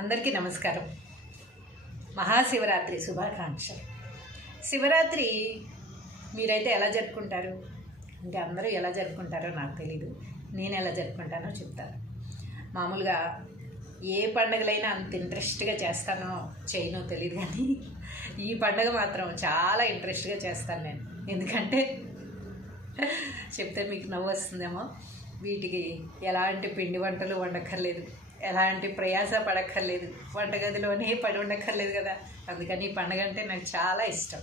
అందరికీ నమస్కారం. మహాశివరాత్రి శుభాకాంక్షలు. శివరాత్రి మీరైతే ఎలా జరుపుకుంటారు అంటే అందరూ ఎలా జరుపుకుంటారో నాకు తెలీదు. నేను ఎలా జరుపుకుంటానో చెప్తాను. మామూలుగా ఏ పండుగలైనా అంత ఇంట్రెస్ట్గా చేస్తానో చేయనో తెలియదు, కానీ ఈ పండుగ మాత్రం చాలా ఇంట్రెస్ట్గా చేస్తాను నేను. ఎందుకంటే చెప్తే మీకు నవ్వు వస్తుందేమో. వీటికి ఎలాంటి పిండి వంటలు వండక్కర్లేదు, ఎలాంటి ప్రయాస పడక్కర్లేదు, వంటగదిలోనే పడి ఉండక్కర్లేదు కదా. అందుకని ఈ పండుగ అంటే నాకు చాలా ఇష్టం.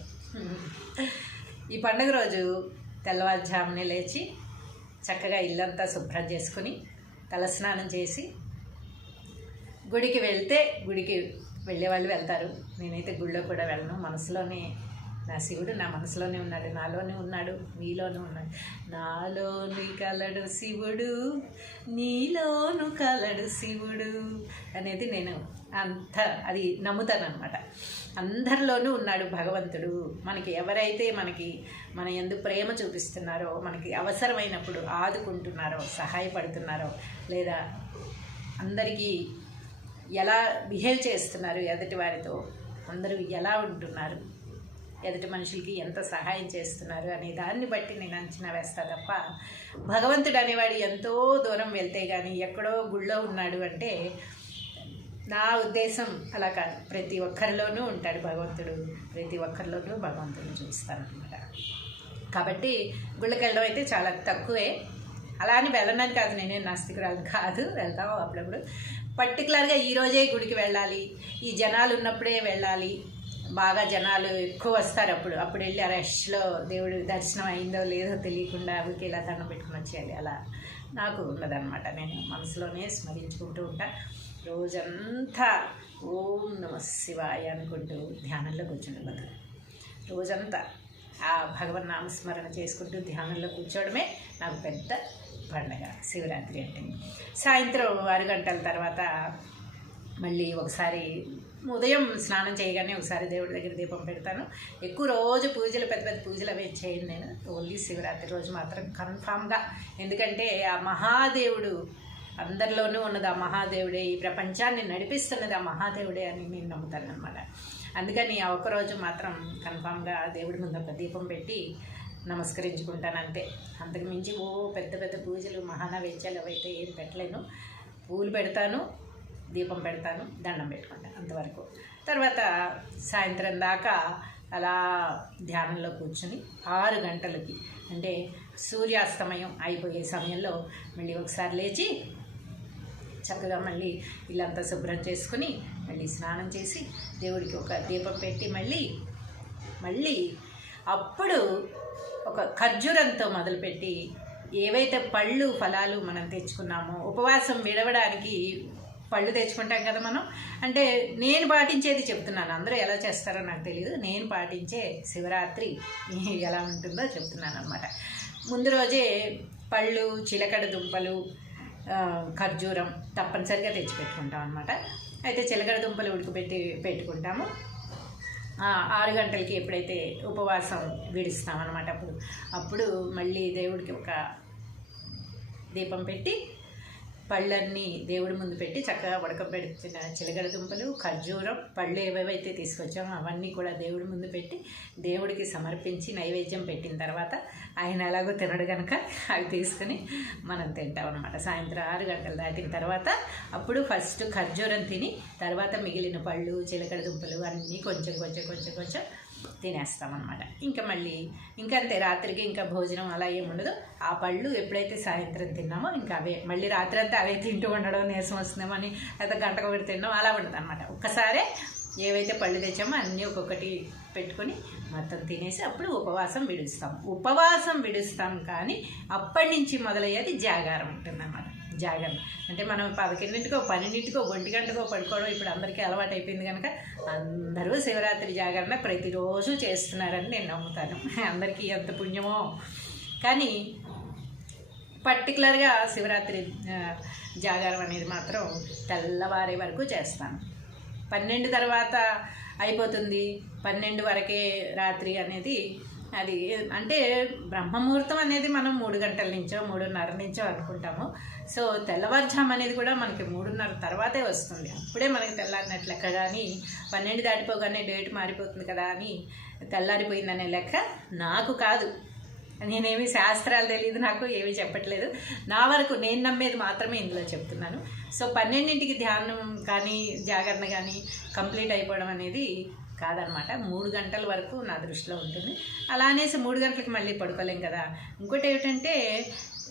ఈ పండుగ రోజు తెల్లవారుజామునే లేచి చక్కగా ఇల్లంతా శుభ్రం చేసుకుని తలస్నానం చేసి గుడికి వెళ్తే గుడికి వెళ్ళే వాళ్ళు వెళ్తారు. నేనైతే గుడిలో కూడా వెళ్ళను. మనసులోనే నా శివుడు నా మనసులోనే ఉన్నాడు, నాలోనే ఉన్నాడు, మీలోనూ ఉన్నాడు. నాలోని కలడు శివుడు, నీలోను కలడు శివుడు అనేది నేను అది నమ్ముతాను అనమాట. అందరిలోనూ ఉన్నాడు భగవంతుడు. మనకి ఎవరైతే మన యందు ప్రేమ చూపిస్తున్నారో, మనకి అవసరమైనప్పుడు ఆదుకుంటున్నారో, సహాయపడుతున్నారో, లేదా అందరికీ ఎలా బిహేవ్ చేస్తున్నారు, ఎదుటి వారితో అందరూ ఎలా ఉంటున్నారు, ఎదుటి మనుషులకి ఎంత సహాయం చేస్తున్నారు అనే దాన్ని బట్టి నేను అంచనా వేస్తా తప్ప భగవంతుడు అనేవాడు ఎంతో దూరం వెళ్తే కానీ ఎక్కడో గుళ్ళో ఉన్నాడు అంటే నా ఉద్దేశం అలా కాదు. ప్రతి ఒక్కరిలోనూ ఉంటాడు భగవంతుడు, ప్రతి ఒక్కరిలోనూ భగవంతుడిని చూస్తానన్నమాట. కాబట్టి గుళ్ళకి వెళ్ళడం అయితే చాలా తక్కువే. అలా అని వెళ్ళనని కాదు, నేనే నాస్తికురాలు కాదు, వెళ్తాము అప్పుడప్పుడు. పర్టికులర్గా ఈరోజే గుడికి వెళ్ళాలి, ఈ జనాలు ఉన్నప్పుడే వెళ్ళాలి, బాగా జనాలు ఎక్కువ వస్తారు అప్పుడు వెళ్ళి ఆ రష్లో దేవుడి దర్శనం అయిందో లేదో తెలియకుండా ఊరికి ఇలా దండం పెట్టుకుని వచ్చేయాలి, అలా నాకు ఉన్నదన్నమాట. నేను మనసులోనే స్మరించుకుంటూ ఉంటా. రోజంతా ఓం నమ శివాయ అనుకుంటూ ధ్యానంలో కూర్చుండబోతాను. రోజంతా ఆ భగవన్ నామస్మరణ చేసుకుంటూ ధ్యానంలో కూర్చోవడమే నాకు పెద్ద పండగ శివరాత్రి అంటే. సాయంత్రం 6 గంటల తర్వాత మళ్ళీ ఒకసారి ఉదయం స్నానం చేయగానే ఒకసారి దేవుడి దగ్గర దీపం పెడతాను. ఎక్కువ రోజు పూజలు పెద్ద పూజలు అవి చేయను నేను. ఓన్లీ శివరాత్రి రోజు మాత్రం కన్ఫామ్గా. ఎందుకంటే ఆ మహాదేవుడు అందరిలోనూ ఉన్నది, ఆ మహాదేవుడే, ఈ ప్రపంచాన్ని నడిపిస్తున్నది ఆ మహాదేవుడే అని నేను నమ్ముతాను అనమాట. అందుకని ఆ ఒక్కరోజు మాత్రం కన్ఫామ్గా దేవుడి ముందు ఒక దీపం పెట్టి నమస్కరించుకుంటాను అంతే. అంతకు మించి పెద్ద పూజలు మహానైవేద్యాలు అవైతే ఏం పెట్టలేను. పూలు పెడతాను, దీపం పెడతాను, దండం పెట్టుకుంటాను, అంతవరకు. తర్వాత సాయంత్రం దాకా అలా ధ్యానంలో కూర్చుని 6 గంటలకి అంటే సూర్యాస్తమయం అయిపోయే సమయంలో మళ్ళీ ఒకసారి లేచి చక్కగా మళ్ళీ ఇల్లంతా శుభ్రం చేసుకుని మళ్ళీ స్నానం చేసి దేవుడికి ఒక దీపం పెట్టి మళ్ళీ అప్పుడు ఒక ఖర్జూరంతో మొదలుపెట్టి ఏవైతే పళ్ళు ఫలాలు మనం తెచ్చుకున్నామో, ఉపవాసం విడవడానికి పళ్ళు తెచ్చుకుంటాం కదా మనం. అంటే నేను పాటించేది చెప్తున్నాను, అందరూ ఎలా చేస్తారో నాకు తెలియదు. నేను పాటించే శివరాత్రి ఎలా ఉంటుందో చెప్తున్నాను అనమాట. ముందు రోజే పళ్ళు, చిలకడ దుంపలు, ఖర్జూరం తప్పనిసరిగా తెచ్చిపెట్టుకుంటాం అనమాట. అయితే చిలకడ దుంపలు ఉడకబెట్టి పెట్టుకుంటాము. 6 గంటలకి ఎప్పుడైతే ఉపవాసం విడుస్తామన్నమాట, అప్పుడు మళ్ళీ దేవుడికి ఒక దీపం పెట్టి పళ్ళన్నీ దేవుడి ముందు పెట్టి చక్కగా ఉడకబెట్టిన చిలకడ దుంపలు, ఖర్జూరం, పళ్ళు ఏవేవైతే తీసుకొచ్చామో అవన్నీ కూడా దేవుడి ముందు పెట్టి దేవుడికి సమర్పించి నైవేద్యం పెట్టిన తర్వాత ఆయన ఎలాగో తినడు కనుక అవి తీసుకుని మనం తింటాం అనమాట. సాయంత్రం 6 గంటలు దాటిన తర్వాత అప్పుడు ఫస్ట్ ఖర్జూరం తిని తర్వాత మిగిలిన పళ్ళు, చిలకడ దుంపలు అన్నీ కొంచెం తినేస్తామన్నమాట. ఇంకా అంతే. రాత్రికి ఇంకా భోజనం అలా ఏముండదు. ఆ పళ్ళు ఎప్పుడైతే సాయంత్రం తిన్నామో ఇంకా అవే మళ్ళీ రాత్రి అంతా అవే తింటూ ఉండడం, నీరసం వస్తుందేమో అని అయితే గంటకు ఒకటి తిన్నాం అలా ఉంటుంది అనమాట. ఒక్కసారే ఏవైతే పళ్ళు తెచ్చామో అన్నీ ఒక్కొక్కటి పెట్టుకొని మొత్తం తినేసి అప్పుడు ఉపవాసం విడుస్తాం. కానీ అప్పటి నుంచి మొదలయ్యేది జాగారం ఉంటుందన్నమాట. జాగరణ అంటే మనం 11ంటికో 12ంటికో 1 గంటకో పడుకోవడం ఇప్పుడు అందరికీ అలవాటు అయిపోయింది కనుక అందరూ శివరాత్రి జాగరణ ప్రతిరోజు చేస్తున్నారని నేను నమ్ముతాను. అందరికీ ఎంత పుణ్యమో. కానీ పర్టికులర్గా శివరాత్రి జాగారం అనేది మాత్రం తెల్లవారే వరకు చేస్తాను. 12 తర్వాత అయిపోతుంది, 12 వరకే రాత్రి అనేది అది అంటే బ్రహ్మముహూర్తం అనేది మనం 3 గంటల నుంచో 3:30 నుంచో అనుకుంటాము. సో తెల్లవారుజాము అనేది కూడా మనకి 3:30 తర్వాతే వస్తుంది. అప్పుడే మనకి తెల్లారినట్లు లెక్క. కానీ 12 దాటిపోగానే డేట్ మారిపోతుంది కదా అని తెల్లారిపోయిందనే లెక్క నాకు కాదు. నేనేమి శాస్త్రాలు తెలియదు, నాకు ఏమీ చెప్పట్లేదు. నా వరకు నేను నమ్మేది మాత్రమే ఇందులో చెప్తున్నాను. సో 12ంటికి ధ్యానం కానీ జాగరణ కానీ కంప్లీట్ అయిపోవడం అనేది కాదనమాట. 3 గంటల వరకు నా దృష్టిలో ఉంటుంది. అలా అనేసి 3 గంటలకు మళ్ళీ పడుకోలేం కదా. ఇంకోటి ఏమిటంటే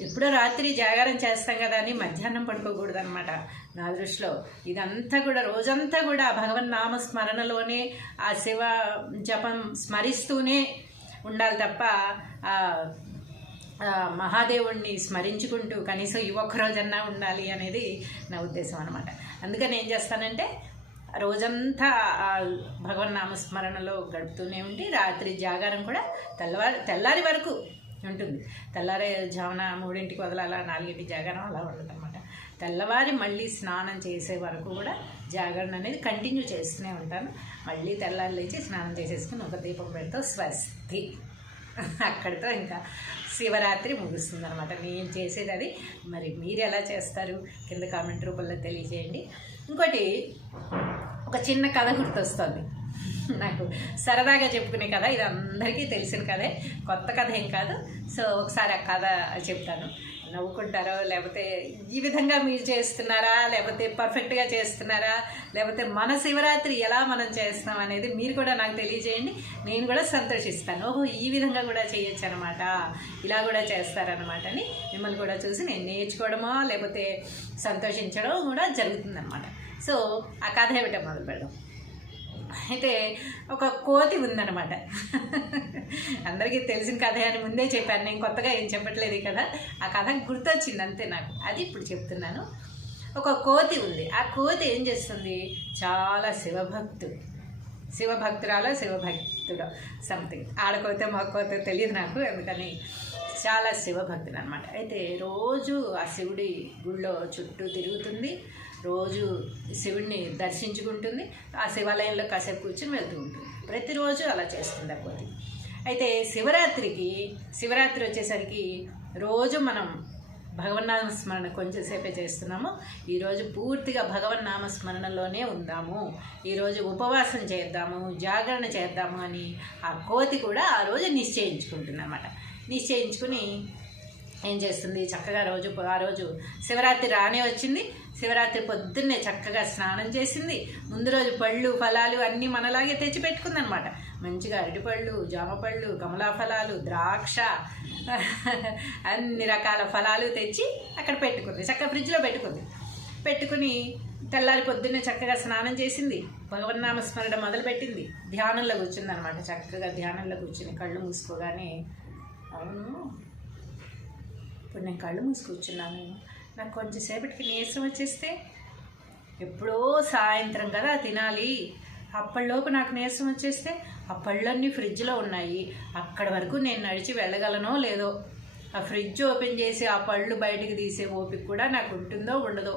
ఎప్పుడో రాత్రి జాగారం చేస్తాం కదా అని మధ్యాహ్నం పడుకోకూడదు అనమాట నా దృష్టిలో. ఇదంతా కూడా రోజంతా కూడా భగవన్నామ స్మరణలోనే ఆ శివ జపం స్మరిస్తూనే ఉండాలి తప్ప మహాదేవుణ్ణి స్మరించుకుంటూ కనీసం ఈ ఒక్కరోజన్నా ఉండాలి అనేది నా ఉద్దేశం అనమాట. అందుకని ఏం చేస్తానంటే రోజంతా భగవన్నామస్మరణలో గడుపుతూనే ఉండి రాత్రి జాగారం కూడా తెల్లారి వరకు ఉంటుంది. తెల్లారే జామున 3ంటికి వదలాల, 4ంటికి జాగారం అలా ఉంటుంది అనమాట. తెల్లవారి మళ్ళీ స్నానం చేసే వరకు కూడా జాగరణ అనేది కంటిన్యూ చేస్తూనే ఉంటాను. మళ్ళీ తెల్లారి లేచి స్నానం చేసేసుకుని ఒక దీపం పెడితే స్వస్తి, అక్కడితో ఇంకా శివరాత్రి ముగుస్తుంది అనమాట. నేను చేసేది అది. మరి మీరు ఎలా చేస్తారు కింద కామెంట్ రూపంలో తెలియజేయండి. ఇంకోటి ఒక చిన్న కథ గుర్తొస్తుంది నాకు, సరదాగా చెప్పుకునే కథ. ఇది అందరికీ తెలిసిన కథే, కొత్త కథ ఏం కాదు. సో ఒకసారి ఆ కథ చెప్తాను, నవ్వుకుంటారో లేకపోతే ఈ విధంగా మీరు చేస్తున్నారా లేకపోతే పర్ఫెక్ట్గా చేస్తున్నారా లేకపోతే మన శివరాత్రి ఎలా మనం చేస్తున్నాం అనేది మీరు కూడా నాకు తెలియజేయండి. నేను కూడా సంతోషిస్తాను. ఓహో ఈ విధంగా కూడా చేయొచ్చు అనమాట, ఇలా కూడా చేస్తారనమాట అని మిమ్మల్ని కూడా చూసి నేను నేర్చుకోవడమో లేకపోతే సంతోషించడం కూడా జరుగుతుందన్నమాట. సో ఆ కథ ఏమిటో మొదలు పెడదాం. అయితే ఒక కోతి ఉందన్నమాట. అందరికీ తెలిసిన కథ అని ముందే చెప్పాను, నేను కొత్తగా ఏం చెప్పట్లేదు కదా. ఆ కథ గుర్తొచ్చింది అంతే నాకు, అది ఇప్పుడు చెప్తున్నాను. ఒక కోతి ఉంది. ఆ కోతి ఏం చేస్తుంది, చాలా శివభక్తురాలో శివభక్తుడో సంథింగ్, ఆడకోతే మొక్కోతే తెలియదు నాకు, అందుకని చాలా శివభక్తుడు అనమాట. అయితే రోజు ఆ శివుడి గుళ్ళో చుట్టూ తిరుగుతుంది, రోజు శివుడిని దర్శించుకుంటుంది, ఆ శివాలయంలో కాసేపు కూర్చొని వెళ్తూ ఉంటుంది. ప్రతిరోజు అలా చేస్తుంది ఆ కోతి. అయితే శివరాత్రి వచ్చేసరికి రోజు మనం భగవన్నామస్మరణ కొంచెంసేపే చేస్తున్నాము. ఈరోజు పూర్తిగా భగవన్నామస్మరణలోనే ఉందాము, ఈరోజు ఉపవాసం చేద్దాము, జాగరణ చేద్దాము అని ఆ కోతి కూడా ఆ రోజు నిశ్చయించుకుంటుంది అన్నమాట. నిశ్చయించుకుని ఏం చేస్తుంది, చక్కగా ఆ రోజు శివరాత్రి రానే వచ్చింది. శివరాత్రి పొద్దున్నే చక్కగా స్నానం చేసింది. ముందు రోజు పళ్ళు ఫలాలు అన్నీ మనలాగే తెచ్చి పెట్టుకుందనమాట. మంచిగా అరటిపళ్ళు, జామపళ్ళు, కమలా ఫలాలు, ద్రాక్ష, అన్ని రకాల ఫలాలు తెచ్చి అక్కడ పెట్టుకుంది, చక్కగా ఫ్రిడ్జ్లో పెట్టుకుని తెల్లారి పొద్దున్నే చక్కగా స్నానం చేసింది, భగవన్నామస్మరణ మొదలుపెట్టింది, ధ్యానంలో కూర్చుందనమాట. చక్కగా ధ్యానంలో కూర్చుని కళ్ళు మూసుకోగానే, అవును ఇప్పుడు నేను కళ్ళు మూసి కూర్చున్నాను, నాకు కొంచెంసేపటికి నీరసం వచ్చేస్తే, ఎప్పుడో సాయంత్రం కదా తినాలి, అప్పటిలోపు నాకు నీరసం వచ్చేస్తే ఆ పళ్ళన్నీ ఫ్రిడ్జ్లో ఉన్నాయి, అక్కడి వరకు నేను నడిచి వెళ్ళగలనో లేదో, ఆ ఫ్రిడ్జ్ ఓపెన్ చేసి ఆ పళ్ళు బయటికి తీసే ఓపిక కూడా నాకు ఉంటుందో ఉండదో,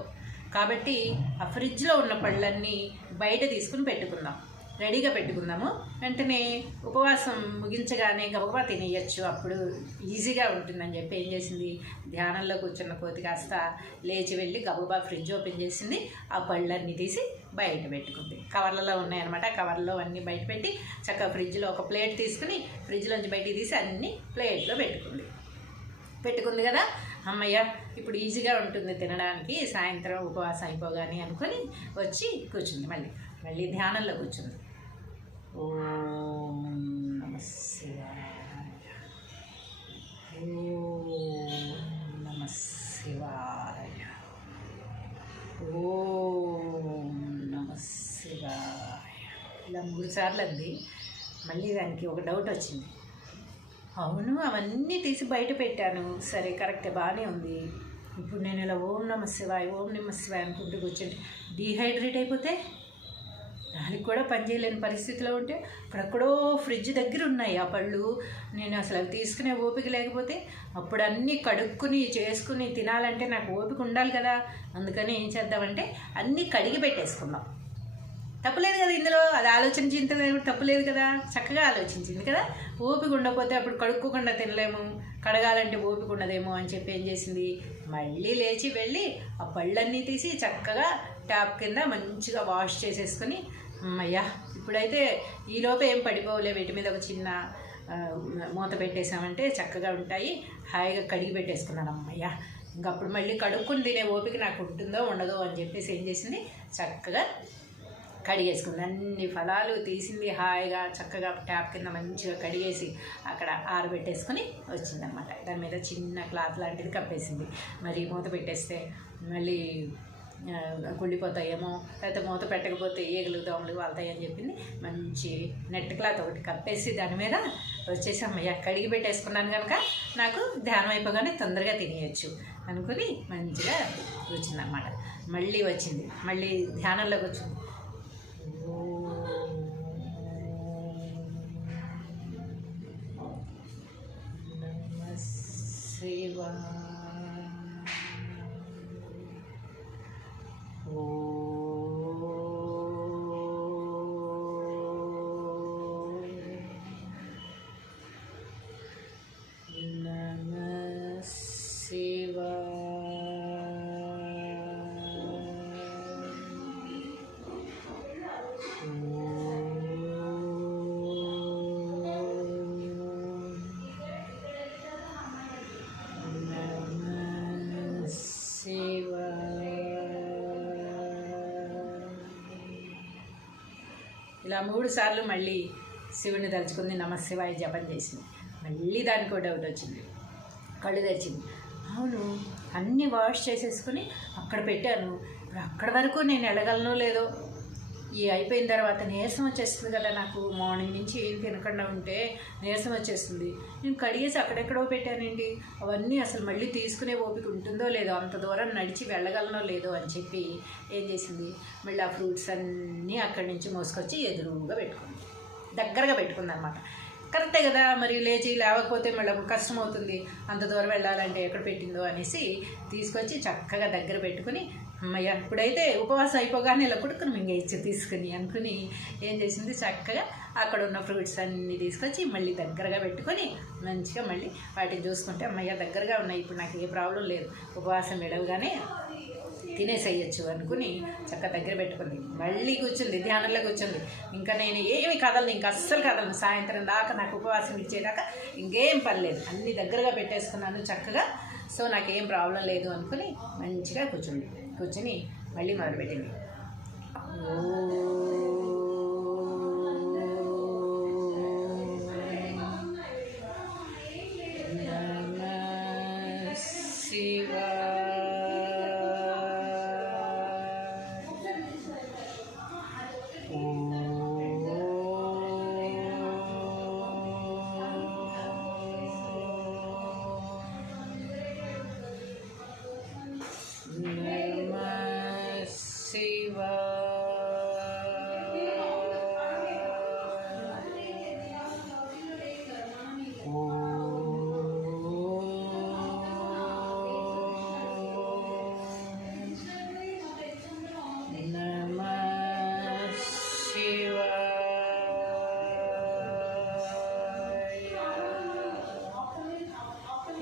కాబట్టి ఆ ఫ్రిడ్జ్లో ఉన్న పళ్ళన్నీ బయట తీసుకుని రెడీగా పెట్టుకుందాము. వెంటనే ఉపవాసం ముగించగానే గబగబా తినేయచ్చు, అప్పుడు ఈజీగా ఉంటుందని చెప్పి ఏం చేసింది, ధ్యానంలో కూర్చున్న కోతి కాస్త లేచి వెళ్ళి గబగబా ఫ్రిడ్జ్ ఓపెన్ చేసింది, ఆ పళ్ళన్నీ తీసి బయట పెట్టుకుంది. కవర్లలో ఉన్నాయన్నమాట, కవర్లో అన్నీ బయట పెట్టి చక్కగా ఫ్రిడ్జ్లో ఒక ప్లేట్ తీసుకుని ఫ్రిడ్జ్లోంచి బయటికి తీసి అన్నీ ప్లేట్లో పెట్టుకుంది కదా. అమ్మయ్య ఇప్పుడు ఈజీగా ఉంటుంది తినడానికి, సాయంత్రం ఉపవాసం అయిపోగానే అనుకొని వచ్చి కూర్చుంది. మళ్ళీ ధ్యానంలో కూర్చుంది. ఓం నమః శివాయ, ఓం నమః శివాయ, ఓం నమః శివాయ, ఇలా 3 సార్లు అంది. మళ్ళీ దానికి ఒక డౌట్ వచ్చింది, అవును అవన్నీ తీసి బయట పెట్టాను, సరే కరెక్టే బాగానే ఉంది, ఇప్పుడు నేను ఇలా ఓం నమః శివాయ అనుకుంటూ కూర్చుంటే డీహైడ్రేట్ అయిపోతే, దానికి కూడా పనిచేయలేని పరిస్థితిలో ఉంటే, అక్కడెక్కడో ఫ్రిడ్జ్ దగ్గర ఉన్నాయి ఆ పళ్ళు, నేను అసలు అవి తీసుకునే ఓపిక లేకపోతే, అప్పుడు అన్నీ కడుక్కుని చేసుకుని తినాలంటే నాకు ఓపిక ఉండాలి కదా. అందుకని ఏం చేద్దామంటే అన్నీ కడిగి పెట్టేసుకుందాం, తప్పులేదు కదా ఇందులో, అది ఆలోచించింది తప్పులేదు కదా, చక్కగా ఆలోచించింది కదా. ఓపిక ఉండకపోతే అప్పుడు కడుక్కోకుండా తినలేము, కడగాలంటే ఓపిక ఉండదేమో అని చెప్పి ఏం చేసింది, మళ్ళీ లేచి వెళ్ళి ఆ పళ్ళన్నీ తీసి చక్కగా ట్యాప్ కింద మంచిగా వాష్ చేసేసుకొని, అమ్మయ్యా ఇప్పుడైతే ఈలోపే ఏం పడిపోలే, వీటి మీద ఒక చిన్న మూత పెట్టేసామంటే చక్కగా ఉంటాయి, హాయిగా కడిగి పెట్టేసుకున్నాను. అమ్మయ్యా ఇంకా అప్పుడు మళ్ళీ కడుక్కుని తినే ఓపిక నాకు ఉంటుందో ఉండదో అని చెప్పేసి ఏం చేసింది, చక్కగా కడిగేసుకుంది. అన్ని ఫలాలు తీసింది, హాయిగా చక్కగా ట్యాప్ కింద మంచిగా కడిగేసి అక్కడ ఆరబెట్టేసుకొని వచ్చిందనమాట. దాని మీద చిన్న క్లాత్ లాంటిది కప్పేసింది. మరి మూత పెట్టేస్తే మళ్ళీ కుళ్ళిపోతాయేమో, లేకపోతే మూత పెట్టకపోతే ఈగలు దోమలు వాళ్తాయి అని చెప్పింది. మంచి నెట్ క్లాత్ ఒకటి కప్పేసి దాని మీద వచ్చేసి అమ్మయ్య కడిగి పెట్టేసుకున్నాను కనుక నాకు ధ్యానం అయిపోగానే తొందరగా తినేయచ్చు అనుకుని మంచిగా వచ్చిందన్నమాట. మళ్ళీ వచ్చింది, మళ్ళీ ధ్యానంలోకి వచ్చింది. శివా ఇలా 3 సార్లు మళ్ళీ శివుని తలుచుకుంది, నమశివాయ జపం చేసింది. మళ్ళీ దానికి డౌట్ వచ్చింది, కళ్ళు తెరిచింది. అవును అన్నీ వాష్ చేసేసుకుని అక్కడ పెట్టాను, ఇప్పుడు అక్కడి వరకు నేను వెళ్ళగలనో లేదో, ఈ అయిపోయిన తర్వాత నీరసం వచ్చేస్తుంది కదా, నాకు మార్నింగ్ నుంచి ఏం తినకుండా ఉంటే నీరసం వచ్చేస్తుంది, నేను కడిగేసి అక్కడెక్కడో పెట్టానండి, అవన్నీ అసలు మళ్ళీ తీసుకునే ఓపిక ఉంటుందో లేదో, అంత దూరం నడిచి వెళ్ళగలనో లేదో అని చెప్పి ఏం చేసింది, మళ్ళీ ఆ ఫ్రూట్స్ అన్నీ అక్కడి నుంచి మోసుకొచ్చి ఎదురుగా పెట్టుకుంది, దగ్గరగా పెట్టుకుంది అనమాట. కరెక్టే కదా, మరి లేవకపోతే మళ్ళీ కష్టం అవుతుంది, అంత దూరం వెళ్ళాలంటే ఎక్కడ పెట్టిందో అనేసి తీసుకొచ్చి చక్కగా దగ్గర పెట్టుకుని, అమ్మయ్య ఇప్పుడైతే ఉపవాసం అయిపోగానే ఇలా కొడుకుని మింగేయచ్చు తీసుకుని అనుకుని ఏం చేసింది, చక్కగా అక్కడ ఉన్న ఫ్రూట్స్ అన్నీ తీసుకొచ్చి మళ్ళీ దగ్గరగా పెట్టుకొని మంచిగా మళ్ళీ వాటిని చూసుకుంటే అమ్మయ్య దగ్గరగా ఉన్నాయి, ఇప్పుడు నాకు ఏ ప్రాబ్లం లేదు, ఉపవాసం విడవగానే తినేసేయచ్చు అనుకుని చక్క దగ్గర పెట్టుకుంది. మళ్ళీ కూర్చుంది, ధ్యానంలో కూర్చుంది. ఇంకా నేను ఏమి కదలను, ఇంకా అస్సలు కదలను, సాయంత్రం దాకా నాకు ఉపవాసం ఇచ్చేదాకా ఇంకేం పని లేదు, అన్నీ దగ్గరగా పెట్టేసుకున్నాను చక్కగా, సో నాకేం ప్రాబ్లం లేదు అనుకుని మంచిగా కూర్చుని మళ్ళీ మొదలుపెట్టింది.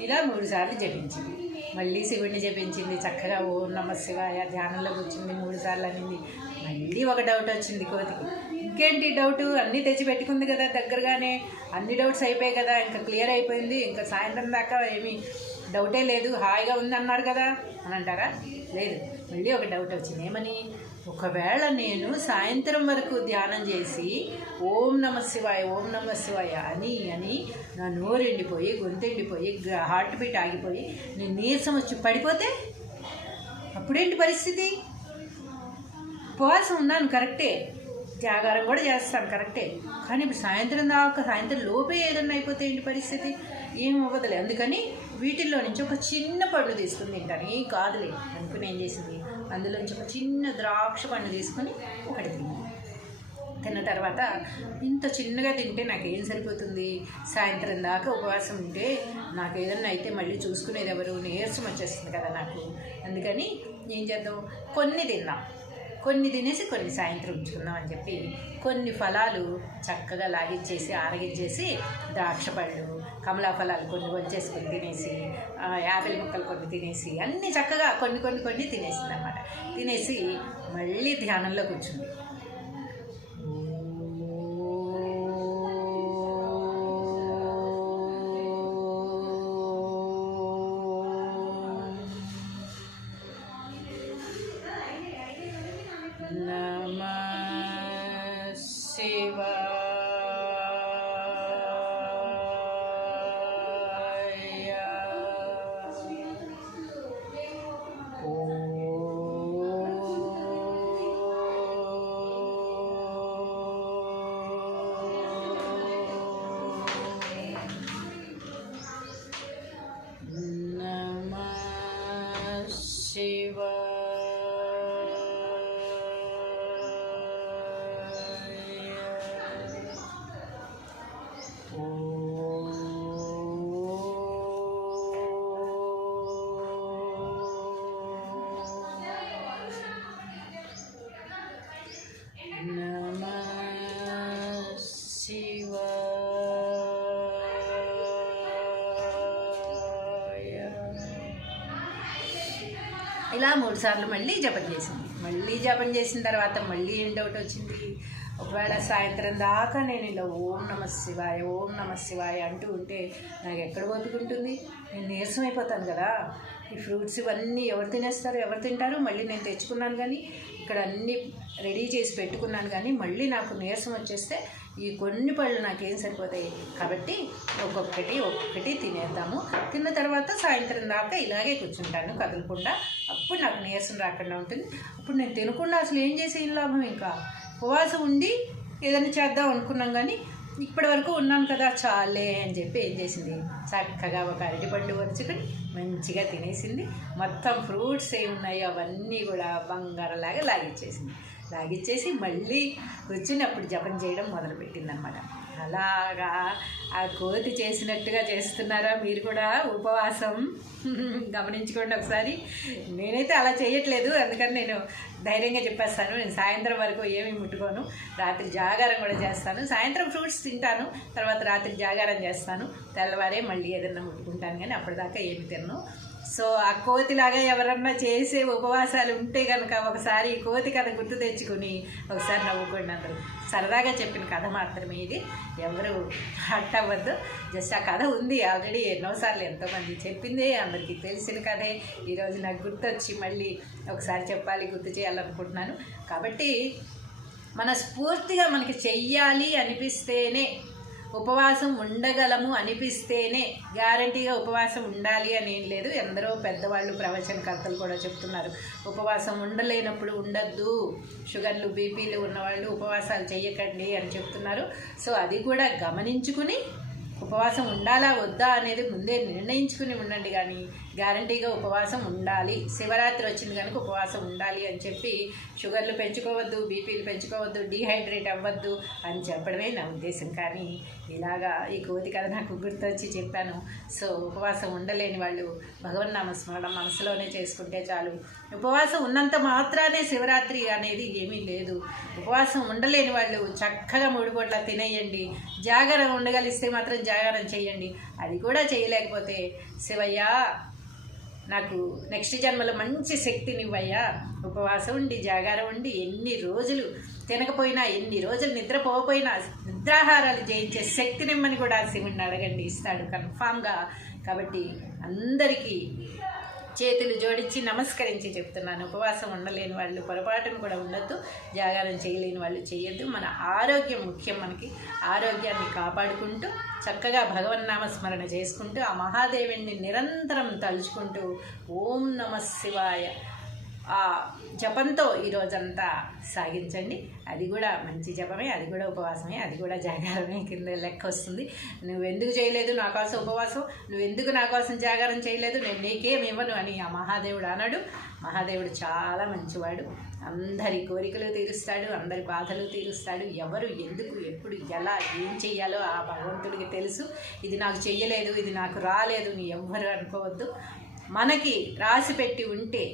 ఇలా 3 సార్లు జపించింది. మళ్ళీ శివుడిని జపించింది చక్కగా, ఓం నమః శివాయ ధ్యానంలో కూర్చుంది 3 సార్లు అనింది. మళ్ళీ ఒక డౌట్ వచ్చింది కోతికి, ఇంకేంటి డౌటు, అన్నీ తెచ్చి పెట్టుకుంది కదా దగ్గరగానే, అన్ని డౌట్స్ అయిపోయాయి కదా, ఇంకా క్లియర్ అయిపోయింది, ఇంకా సాయంత్రం దాకా ఏమీ డౌటే లేదు, హాయిగా ఉంది అన్నారు కదా అని అంటారా, లేదు మళ్ళీ ఒక డౌట్ వచ్చింది. ఏమని, ఒకవేళ నేను సాయంత్రం వరకు ధ్యానం చేసి ఓం నమః శివాయ అని నా నోరు ఎండిపోయి, గొంతు ఎండిపోయి, హార్ట్ బీట్ ఆగిపోయి, నేను నీరసం వచ్చి పడిపోతే అప్పుడేంటి పరిస్థితి? ఉపవాసం ఉన్నాను కరెక్టే, త్యాగారం కూడా చేస్తాను కరెక్టే, కానీ ఇప్పుడు సాయంత్రం లోపే ఏదన్నా అయిపోతే ఏంటి పరిస్థితి? ఏం అవ్వదులే, అందుకని వీటిల్లో నుంచి ఒక చిన్న పండు తీసుకుని తింటాను, ఏం కాదులే అనుకుని ఏం చేసింది, అందులోంచి ఒక చిన్న ద్రాక్ష పండు తీసుకొని ఒకటి తిన్న తర్వాత, ఇంత చిన్నగా తింటే నాకేం సరిపోతుంది, సాయంత్రం దాకా ఉపవాసం ఉంటే నాకు ఏదన్నా అయితే మళ్ళీ చూసుకునేది ఎవరు, నీరసం వచ్చేస్తుంది కదా నాకు, అందుకని ఏం చేద్దాం, కొన్ని తిందాం, కొన్ని తినేసి కొన్ని సాయంత్రం ఉంచుకుందాం అని చెప్పి కొన్ని ఫలాలు చక్కగా లాగించేసి ఆరగించేసి ద్రాక్ష పళ్ళు కమలా ఫలాలు కొన్ని వంచేసుకొని తినేసి యాపిల్ ముక్కలు కొన్ని తినేసి అన్నీ చక్కగా కొన్ని తినేసింది అన్నమాట. తినేసి మళ్ళీ ధ్యానంలో కూర్చుంది. ఇలా 3 సార్లు మళ్ళీ జపం చేసింది. మళ్ళీ జపం చేసిన తర్వాత మళ్ళీ ఏం డౌట్ వచ్చింది, ఒకవేళ సాయంత్రం దాకా నేను ఇలా ఓం నమ శివాయ అంటూ ఉంటే నాకు ఎక్కడ ఓపికంటుంది, నేను నీరసం అయిపోతాను కదా. ఈ ఫ్రూట్స్ ఇవన్నీ ఎవరు తినేస్తారు, ఎవరు తింటారు, మళ్ళీ నేను తెచ్చుకున్నాను కానీ ఇక్కడ అన్నీ రెడీ చేసి పెట్టుకున్నాను కానీ మళ్ళీ నాకు నీరసం వచ్చేస్తే ఈ కొన్ని పళ్ళు నాకేం సరిపోతాయి. కాబట్టి ఒక్కొక్కటి తినేద్దాము. తిన్న తర్వాత సాయంత్రం దాకా ఇలాగే కూర్చుంటాను కదలకుండా. అప్పుడు నాకు నీరసం రాకుండా ఉంటుంది. అప్పుడు నేను తినకుండా అసలు ఏం చేసే లాభం, ఇంకా ఉపవాసం ఉండి ఏదైనా చేద్దాం అనుకున్నాం కానీ ఇప్పటి వరకు ఉన్నాను కదా చాలే అని చెప్పి ఏం చేసింది, చక్కగా ఒక అరటిపండు వరుచుకొని మంచిగా తినేసింది. మొత్తం ఫ్రూట్స్ ఏమున్నాయో అవన్నీ కూడా బంగారంలాగా లాగిచ్చేసి మళ్ళీ కూర్చుని అప్పుడు జపం చేయడం మొదలుపెట్టిందనమాట. అలాగా ఆ కోతి చేసినట్టుగా చేస్తున్నారా మీరు కూడా ఉపవాసం? గమనించుకోండి ఒకసారి. నేనైతే అలా చేయట్లేదు, అందుకని నేను ధైర్యంగా చెప్పేస్తాను. నేను సాయంత్రం వరకు ఏమీ ముట్టుకోను, రాత్రి జాగారం కూడా చేస్తాను. సాయంత్రం ఫ్రూట్స్ తింటాను, తర్వాత రాత్రి జాగారం చేస్తాను, తెల్లవారే మళ్ళీ ఏదన్నా ముట్టుకుంటాను, కానీ అప్పటిదాకా ఏమి తినను. సో ఆ కోతిలాగా ఎవరన్నా చేసే ఉపవాసాలు ఉంటే కనుక ఒకసారి ఈ కోతి కథ గుర్తు తెచ్చుకుని ఒకసారి నవ్వుకోండి. అందరూ సరదాగా చెప్పిన కథ మాత్రమే ఇది, ఎవరు హట్ అవ్వద్దు. జస్ట్ ఆ కథ ఉంది ఆల్రెడీ ఎన్నోసార్లు ఎంతోమంది చెప్పిందే, అందరికీ తెలిసిన కథే. ఈరోజు నాకు గుర్తొచ్చి మళ్ళీ ఒకసారి చెప్పాలి, గుర్తు చేయాలనుకుంటున్నాను. కాబట్టి మనస్ఫూర్తిగా మనకి చెయ్యాలి అనిపిస్తేనే, ఉపవాసం ఉండగలము అనిపిస్తేనే గ్యారంటీగా ఉపవాసం ఉండాలి అని ఏం లేదు. ఎందరో పెద్దవాళ్ళు ప్రవచనకర్తలు కూడా చెప్తున్నారు ఉపవాసం ఉండలేనప్పుడు ఉండద్దు, షుగర్లు బీపీలు ఉన్నవాళ్ళు ఉపవాసాలు చెయ్యకండి అని చెప్తున్నారు. సో అది కూడా గమనించుకుని ఉపవాసం ఉండాలా వద్దా అనేది ముందే నిర్ణయించుకుని ఉండండి, కానీ గ్యారంటీగా ఉపవాసం ఉండాలి. శివరాత్రి వచ్చింది కనుక ఉపవాసం ఉండాలి అని చెప్పి షుగర్లు పెంచుకోవద్దు, బీపీలు పెంచుకోవద్దు, డీహైడ్రేట్ అవ్వద్దు అని చెప్పడమే నా ఉద్దేశం. కానీ ఇలాగా ఈ కోతి కథ నాకు గుర్తొచ్చి చెప్పాను. సో ఉపవాసం ఉండలేని వాళ్ళు భగవన్నామ స్మరణ మనసులోనే చేసుకుంటే చాలు. ఉపవాసం ఉన్నంత మాత్రానే శివరాత్రి అనేది ఏమీ లేదు. ఉపవాసం ఉండలేని వాళ్ళు చక్కగా 3 పూట్ల తినేయండి. జాగరణ ఉండగలిస్తే మాత్రం జాగరణ చేయండి. అది కూడా చేయలేకపోతే శివయ్య నాకు నెక్స్ట్ జన్మలో మంచి శక్తినివ్వయ్యా, ఉపవాసం ఉండి జాగారం ఉండి ఎన్ని రోజులు తినకపోయినా, ఎన్ని రోజులు నిద్రపోకపోయినా నిద్రాహారాలు జయించే శక్తినిమ్మని కూడా శివుడిని అడగండి, ఇస్తాడు కన్ఫామ్గా. కాబట్టి అందరికీ చేతులు జోడించి నమస్కరించి చెప్తున్నాను, ఉపవాసం ఉండలేని వాళ్ళు పొరపాటును కూడా ఉండొద్దు, జాగారం చేయలేని వాళ్ళు చేయొద్దు. మన ఆరోగ్యం ముఖ్యం. మనకి ఆరోగ్యాన్ని కాపాడుకుంటూ చక్కగా భగవన్నామస్మరణ చేసుకుంటూ ఆ మహాదేవుణ్ణి నిరంతరం తలుచుకుంటూ ఓం నమః శివాయ ఆ జపంతో ఈరోజంతా సాగించండి. అది కూడా మంచి జపమే, అది కూడా ఉపవాసమే, అది కూడా జాగారమే కింద లెక్క వస్తుంది. నువ్వెందుకు చేయలేదు నా కోసం ఉపవాసం, నువ్వెందుకు నా కోసం జాగారం చేయలేదు, నేను నీకేమి ఇవ్వను అని ఆ మహాదేవుడు అన్నాడు. మహాదేవుడు చాలా మంచివాడు, అందరి కోరికలు తీరుస్తాడు, అందరి బాధలు తీరుస్తాడు. ఎవరు ఎందుకు ఎప్పుడు ఎలా ఏం చెయ్యాలో ఆ భగవంతుడికి తెలుసు. ఇది నాకు చెయ్యలేదు, ఇది నాకు రాలేదు నీ ఎవ్వరు అనుకోవద్దు. మనకి రాసి పెట్టి ఉంటే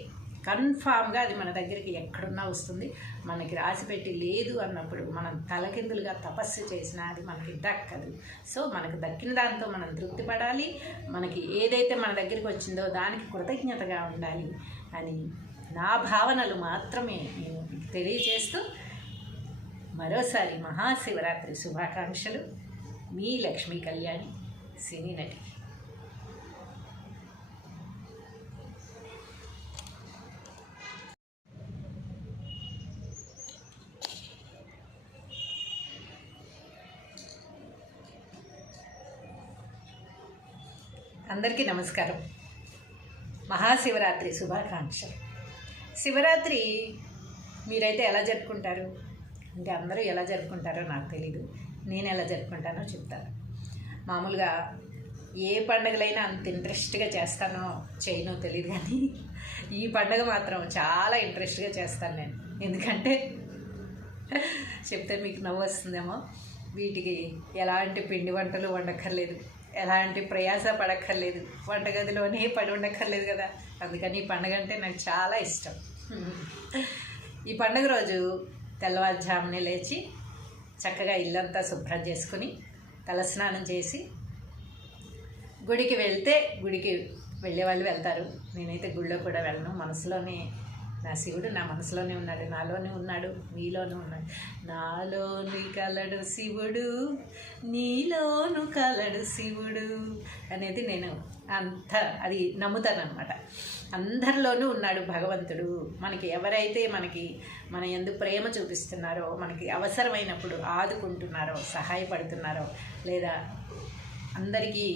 కన్ఫామ్గా అది మన దగ్గరికి ఎక్కడున్నా వస్తుంది. మనకి రాసిపెట్టి లేదు అన్నప్పుడు మనం తలకిందులుగా తపస్సు చేసినా అది మనకి దక్కదు. సో మనకు దక్కిన దాంతో మనం తృప్తి పడాలి. మనకి ఏదైతే మన దగ్గరికి వచ్చిందో దానికి కృతజ్ఞతగా ఉండాలి అని నా భావనలు మాత్రమే నేను తెలియజేస్తూ మరోసారి మహాశివరాత్రి శుభాకాంక్షలు. మీ లక్ష్మీ కళ్యాణి, సినీ నటి. అందరికీ నమస్కారం. మహాశివరాత్రి శుభాకాంక్షలు. శివరాత్రి మీరైతే ఎలా జరుపుకుంటారు అంటే అందరూ ఎలా జరుపుకుంటారో నాకు తెలీదు. నేను ఎలా జరుపుకుంటానో చెప్తాను. మామూలుగా ఏ పండుగలైనా అంత ఇంట్రెస్ట్గా చేస్తానో చేయనో తెలియదు, కానీ ఈ పండుగ మాత్రం చాలా ఇంట్రెస్ట్గా చేస్తాను నేను. ఎందుకంటే చెప్తే మీకు నవ్వు వస్తుందేమో. వీటికి ఎలాంటి పిండి వంటలు వండక్కర్లేదు, ఎలాంటి ప్రయాస పడక్కర్లేదు, వంటగదిలోనే పడి ఉండక్కర్లేదు కదా. అందుకని ఈ పండుగ అంటే నాకు చాలా ఇష్టం. ఈ పండుగ రోజు తెల్లవారుజామునే లేచి చక్కగా ఇల్లంతా శుభ్రం చేసుకుని తలస్నానం చేసి గుడికి వెళ్తే గుడికి వెళ్ళే వాళ్ళు వెళ్తారు. నేనైతే గుడిలో కూడా వెళ్ళను. మనసులోనే నా శివుడు నా మనసులోనే ఉన్నాడు, నాలోనే ఉన్నాడు, మీలోనూ ఉన్నాడు. నాలోని కలడు శివుడు, నీలోను కలడు శివుడు అనేది నేను అది నమ్ముతాను అనమాట. అందరిలోనూ ఉన్నాడు భగవంతుడు. మనకి ఎవరైతే మన యందు ప్రేమ చూపిస్తున్నారో, మనకి అవసరమైనప్పుడు ఆదుకుంటున్నారో, సహాయపడుతున్నారో, లేదా అందరికీ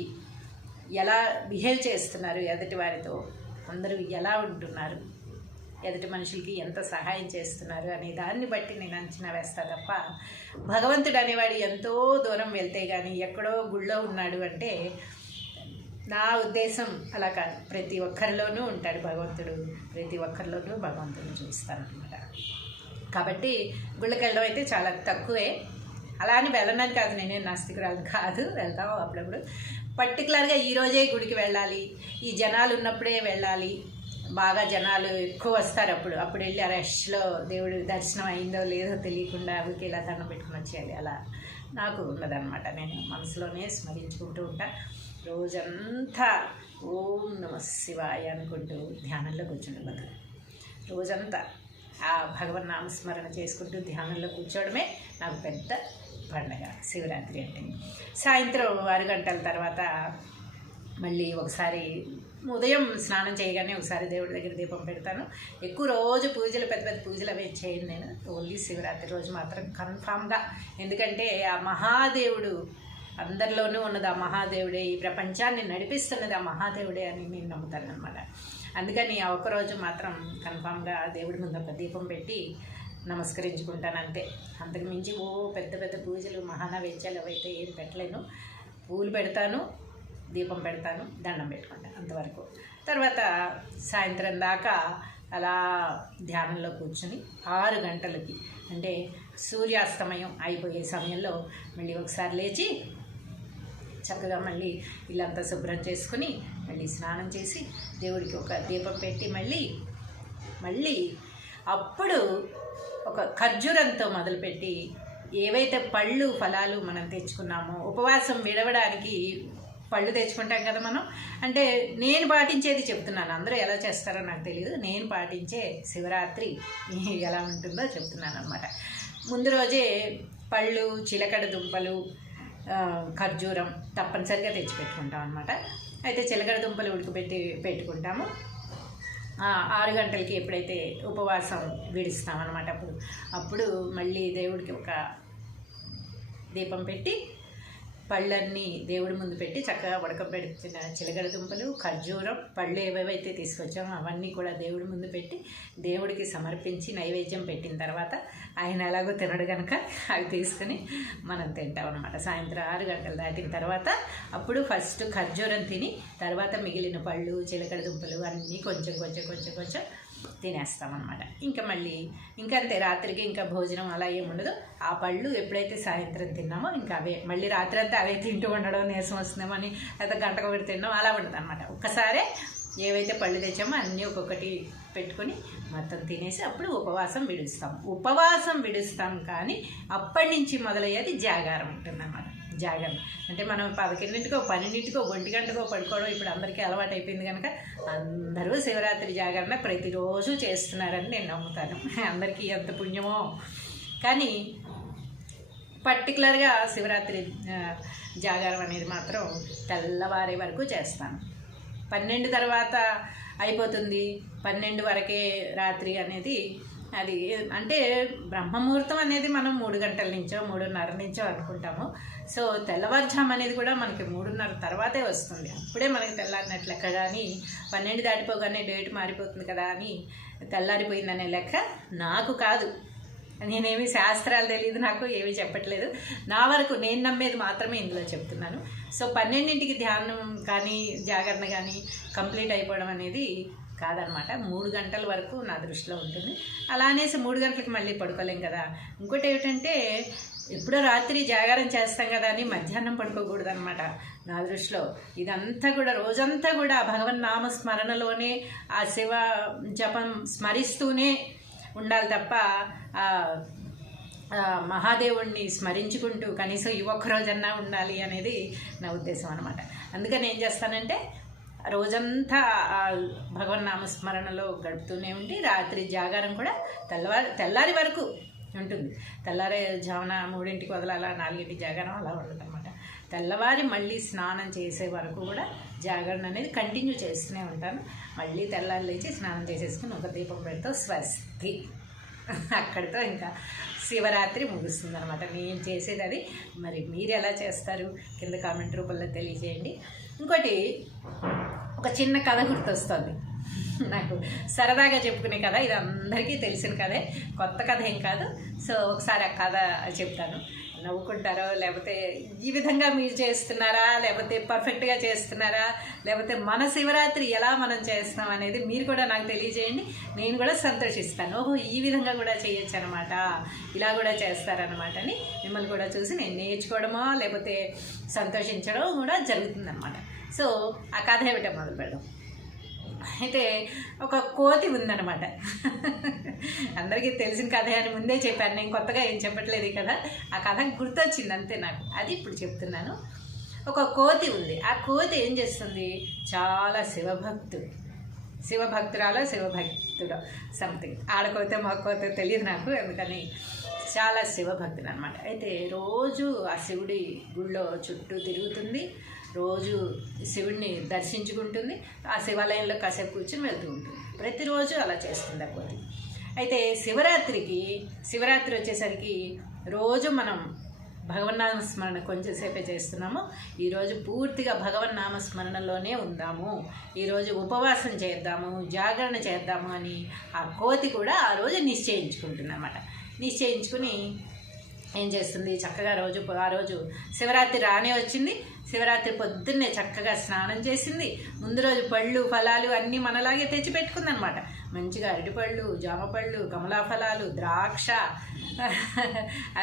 ఎలా బిహేవ్ చేస్తున్నారు, ఎదుటి వారితో అందరూ ఎలా ఉంటున్నారు, ఎదుటి మనుషులకి ఎంత సహాయం చేస్తున్నారు అనే దాన్ని బట్టి నేను అంచనా వేస్తా తప్ప భగవంతుడు అనేవాడు ఎంతో దూరం వెళ్తే కానీ ఎక్కడో గుళ్ళో ఉన్నాడు అంటే నా ఉద్దేశం అలా కాదు. ప్రతి ఒక్కరిలోనూ ఉంటాడు భగవంతుడు, ప్రతి ఒక్కరిలోనూ భగవంతుడిని చూస్తానన్నమాట. కాబట్టి గుళ్ళకి వెళ్ళడం అయితే చాలా తక్కువే. అలా అని వెళ్ళనని కాదు, నేనే నాస్తికురాలు కాదు, వెళ్తాము అప్పుడప్పుడు. పర్టికులర్గా ఈరోజే గుడికి వెళ్ళాలి, ఈ జనాలు ఉన్నప్పుడే వెళ్ళాలి, బాగా జనాలు ఎక్కువ వస్తారు అప్పుడు వెళ్ళి ఆ రష్లో దేవుడి దర్శనం అయిందో లేదో తెలియకుండా ఊరికి ఇలా దండం పెట్టుకుని వచ్చేయాలి, అలా నాకు ఉన్నదన్నమాట. నేను మనసులోనే స్మరించుకుంటూ ఉంటా. రోజంతా ఓం నమ శివాయ అనుకుంటూ ధ్యానంలో కూర్చుండబోదు. రోజంతా ఆ భగవన్ నామస్మరణ చేసుకుంటూ ధ్యానంలో కూర్చోవడమే నాకు పెద్ద పండగ శివరాత్రి అంటే. సాయంత్రం 6 గంటల తర్వాత మళ్ళీ ఒకసారి ఉదయం స్నానం చేయగానే ఒకసారి దేవుడి దగ్గర దీపం పెడతాను. ఎక్కువ రోజు పూజలు పెద్ద పెద్ద పూజలు అవి చేయను నేను. ఓన్లీ శివరాత్రి రోజు మాత్రం కన్ఫామ్గా. ఎందుకంటే ఆ మహాదేవుడు అందరిలోనూ ఉన్నది, ఆ మహాదేవుడే, ఈ ప్రపంచాన్ని నడిపిస్తున్నది ఆ మహాదేవుడే అని నేను నమ్ముతాను అనమాట. అందుకని ఆ ఒక్కరోజు మాత్రం కన్ఫామ్గా దేవుడి ముందు ఒక దీపం పెట్టి నమస్కరించుకుంటాను అంతే. అంతకు మించి పెద్ద పెద్ద పూజలు మహానైవేద్యాలు అవైతే ఏం పెట్టలేను. పూలు పెడతాను, దీపం పెడతాను, దండం పెట్టుకుంటాను, అంతవరకు. తర్వాత సాయంత్రం దాకా అలా ధ్యానంలో కూర్చుని 6 గంటలకి అంటే సూర్యాస్తమయం అయిపోయే సమయంలో మళ్ళీ ఒకసారి లేచి చక్కగా మళ్ళీ ఇల్లంతా శుభ్రం చేసుకుని మళ్ళీ స్నానం చేసి దేవుడికి ఒక దీపం పెట్టి మళ్ళీ అప్పుడు ఒక ఖర్జూరంతో మొదలుపెట్టి ఏవైతే పళ్ళు ఫలాలు మనం తెచ్చుకున్నామో, ఉపవాసం విడవడానికి పళ్ళు తెచ్చుకుంటాం కదా మనం. అంటే నేను పాటించేది చెప్తున్నాను, అందరూ ఎలా చేస్తారో నాకు తెలియదు. నేను పాటించే శివరాత్రి ఎలా ఉంటుందో చెప్తున్నాను అనమాట. ముందు రోజే పళ్ళు, చిలకడ దుంపలు, ఖర్జూరం తప్పనిసరిగా తెచ్చిపెట్టుకుంటాం అనమాట. అయితే చిలకడ దుంపలు ఉడకబెట్టి పెట్టుకుంటాము. 6 గంటలకి ఎప్పుడైతే ఉపవాసం విడుస్తామన్నమాట, అప్పుడు మళ్ళీ దేవుడికి ఒక దీపం పెట్టి పళ్ళన్నీ దేవుడి ముందు పెట్టి చక్కగా ఉడకబెట్టిన చిలకడ దుంపలు, ఖర్జూరం, పళ్ళు ఏవేవైతే తీసుకొచ్చామో అవన్నీ కూడా దేవుడి ముందు పెట్టి దేవుడికి సమర్పించి నైవేద్యం పెట్టిన తర్వాత ఆయన ఎలాగో తినడు కనుక అవి తీసుకుని మనం తింటాం అనమాట. సాయంత్రం 6 గంటలు దాటిన తర్వాత అప్పుడు ఫస్ట్ ఖర్జూరం తిని తర్వాత మిగిలిన పళ్ళు, చిలకడ దుంపలు అన్నీ కొంచెం తినేస్తామన్నమాట. ఇంకా మళ్ళీ ఇంకంతే, రాత్రికి ఇంకా భోజనం అలా ఏముండదు. ఆ పళ్ళు ఎప్పుడైతే సాయంత్రం తిన్నామో ఇంకా అవే మళ్ళీ రాత్రి అంతా అవే తింటూ ఉండడం, నీరసం వస్తుందేమో అని, లేదా గంటకు ఒకటి తినడం అలా ఉంటుంది అనమాట. ఒక్కసారే ఏవైతే పళ్ళు తెచ్చామో అన్నీ ఒక్కొక్కటి పెట్టుకొని మొత్తం తినేసి అప్పుడు ఉపవాసం విడుస్తాం. కానీ అప్పటి నుంచి మొదలయ్యేది జాగారం ఉంటుందన్నమాట. జాగరణ అంటే మనం 11ంటికో 12ంటికో 1 గంటకో పడుకోవడం ఇప్పుడు అందరికీ అలవాటు అయిపోయింది కనుక అందరూ శివరాత్రి జాగరణ ప్రతిరోజు చేస్తున్నారని నేను నమ్ముతాను. అందరికీ ఎంత పుణ్యమో. కానీ పర్టికులర్గా శివరాత్రి జాగారం అనేది మాత్రం తెల్లవారే వరకు చేస్తాను. 12 తర్వాత అయిపోతుంది, 12 వరకే రాత్రి అనేది అది అంటే బ్రహ్మముహూర్తం అనేది మనం 3 గంటల నుంచో 3:30 నుంచో అనుకుంటాము. సో తెల్లవారుజాము అనేది కూడా మనకి 3:30 తర్వాతే వస్తుంది. అప్పుడే మనకి తెల్లారినట్లు లెక్క. కానీ 12 దాటిపోగానే డేట్ మారిపోతుంది కదా అని తెల్లారిపోయిందనే లెక్క నాకు కాదు. నేనేమి శాస్త్రాలు తెలియదు, నాకు ఏమీ చెప్పట్లేదు. నా వరకు నేను నమ్మేది మాత్రమే ఇందులో చెప్తున్నాను. సో 12ంటికి ధ్యానం కానీ జాగరణ కానీ కంప్లీట్ అయిపోవడం అనేది కాదనమాట. 3 గంటల వరకు నా దృష్టిలో ఉంటుంది. అలా అనేసి 3 గంటలకు మళ్ళీ పడుకోలేం కదా. ఇంకోటి ఏమిటంటే ఎప్పుడో రాత్రి జాగారం చేస్తాం కదా అని మధ్యాహ్నం పడుకోకూడదు అనమాట నా దృష్టిలో. ఇదంతా కూడా రోజంతా కూడా భగవన్నామ స్మరణలోనే ఆ శివ జపం స్మరిస్తూనే ఉండాలి తప్ప మహాదేవుణ్ణి స్మరించుకుంటూ కనీసం ఈ ఒక్కరోజన్నా ఉండాలి అనేది నా ఉద్దేశం అనమాట. అందుకని ఏం చేస్తానంటే రోజంతా భగవన్నామస్మరణలో గడుపుతూనే ఉండి రాత్రి జాగారం కూడా తెల్లారి వరకు ఉంటుంది. తెల్లారే జామున 3ంటికి వదలాల, 4ంటికి జాగారం అలా ఉంటుంది అనమాట. తెల్లవారి మళ్ళీ స్నానం చేసే వరకు కూడా జాగరణ అనేది కంటిన్యూ చేస్తూనే ఉంటాను. మళ్ళీ తెల్లారి లేచి స్నానం చేసేసుకుని ఒక దీపం పెడితే స్వస్తి, అక్కడితో ఇంకా శివరాత్రి ముగుస్తుంది అనమాట. నేను చేసేది అది. మరి మీరు ఎలా చేస్తారు కింద కామెంట్ రూపంలో తెలియజేయండి. ఇంకోటి ఒక చిన్న కథ గుర్తొస్తుంది నాకు, సరదాగా చెప్పుకునే కథ. ఇది అందరికీ తెలిసిన కథే, కొత్త కథ ఏం కాదు. సో ఒకసారి ఆ కథ చెప్తాను, నవ్వుకుంటారో లేకపోతే ఈ విధంగా మీరు చేస్తున్నారా లేకపోతే పర్ఫెక్ట్గా చేస్తున్నారా లేకపోతే మన శివరాత్రి ఎలా మనం చేస్తున్నాం అనేది మీరు కూడా నాకు తెలియజేయండి. నేను కూడా సంతోషిస్తాను. ఓహో ఈ విధంగా కూడా చేయొచ్చు అనమాట, ఇలా కూడా చేస్తారనమాట అని మిమ్మల్ని కూడా చూసి నేను నేర్చుకోవడమో లేకపోతే సంతోషించడం కూడా జరుగుతుందన్నమాట. సో ఆ కథ ఏమిటో మొదలు పెడదాం. అయితే ఒక కోతి ఉందన్నమాట. అందరికీ తెలిసిన కథ అని ముందే చెప్పాను, నేను కొత్తగా ఏం చెప్పట్లేదు కదా. ఆ కథ గుర్తొచ్చింది అంతే నాకు, అది ఇప్పుడు చెప్తున్నాను. ఒక కోతి ఉంది. ఆ కోతి ఏం చేస్తుంది, చాలా శివభక్తురాలో శివభక్తుడో సంథింగ్, ఆడకోతే మాకోతే తెలియదు నాకు, ఎందుకని చాలా శివభక్తుడు అనమాట. అయితే రోజు ఆ శివుడి గుళ్ళో చుట్టూ తిరుగుతుంది, రోజు శివుడిని దర్శించుకుంటుంది, ఆ శివాలయంలో కాసేపు కూర్చొని వెళ్తూ ఉంటుంది. ప్రతిరోజు అలా చేస్తుంది ఆ కోతి. అయితే శివరాత్రి వచ్చేసరికి రోజు మనం భగవన్నామస్మరణ కొంచెంసేపే చేస్తున్నాము. ఈరోజు పూర్తిగా భగవన్నామస్మరణలోనే ఉందాము, ఈరోజు ఉపవాసం చేద్దాము, జాగరణ చేద్దాము అని ఆ కోతి కూడా ఆ రోజు నిశ్చయించుకుంటుంది అన్నమాట. నిశ్చయించుకుని ఏం చేస్తుంది, చక్కగా ఆ రోజు శివరాత్రి రానే వచ్చింది. శివరాత్రి పొద్దున్నే చక్కగా స్నానం చేసింది. ముందు రోజు పళ్ళు ఫలాలు అన్నీ మనలాగే తెచ్చి పెట్టుకుందనమాట. మంచిగా అరటిపళ్ళు, జామపళ్ళు, కమలా ఫలాలు, ద్రాక్ష,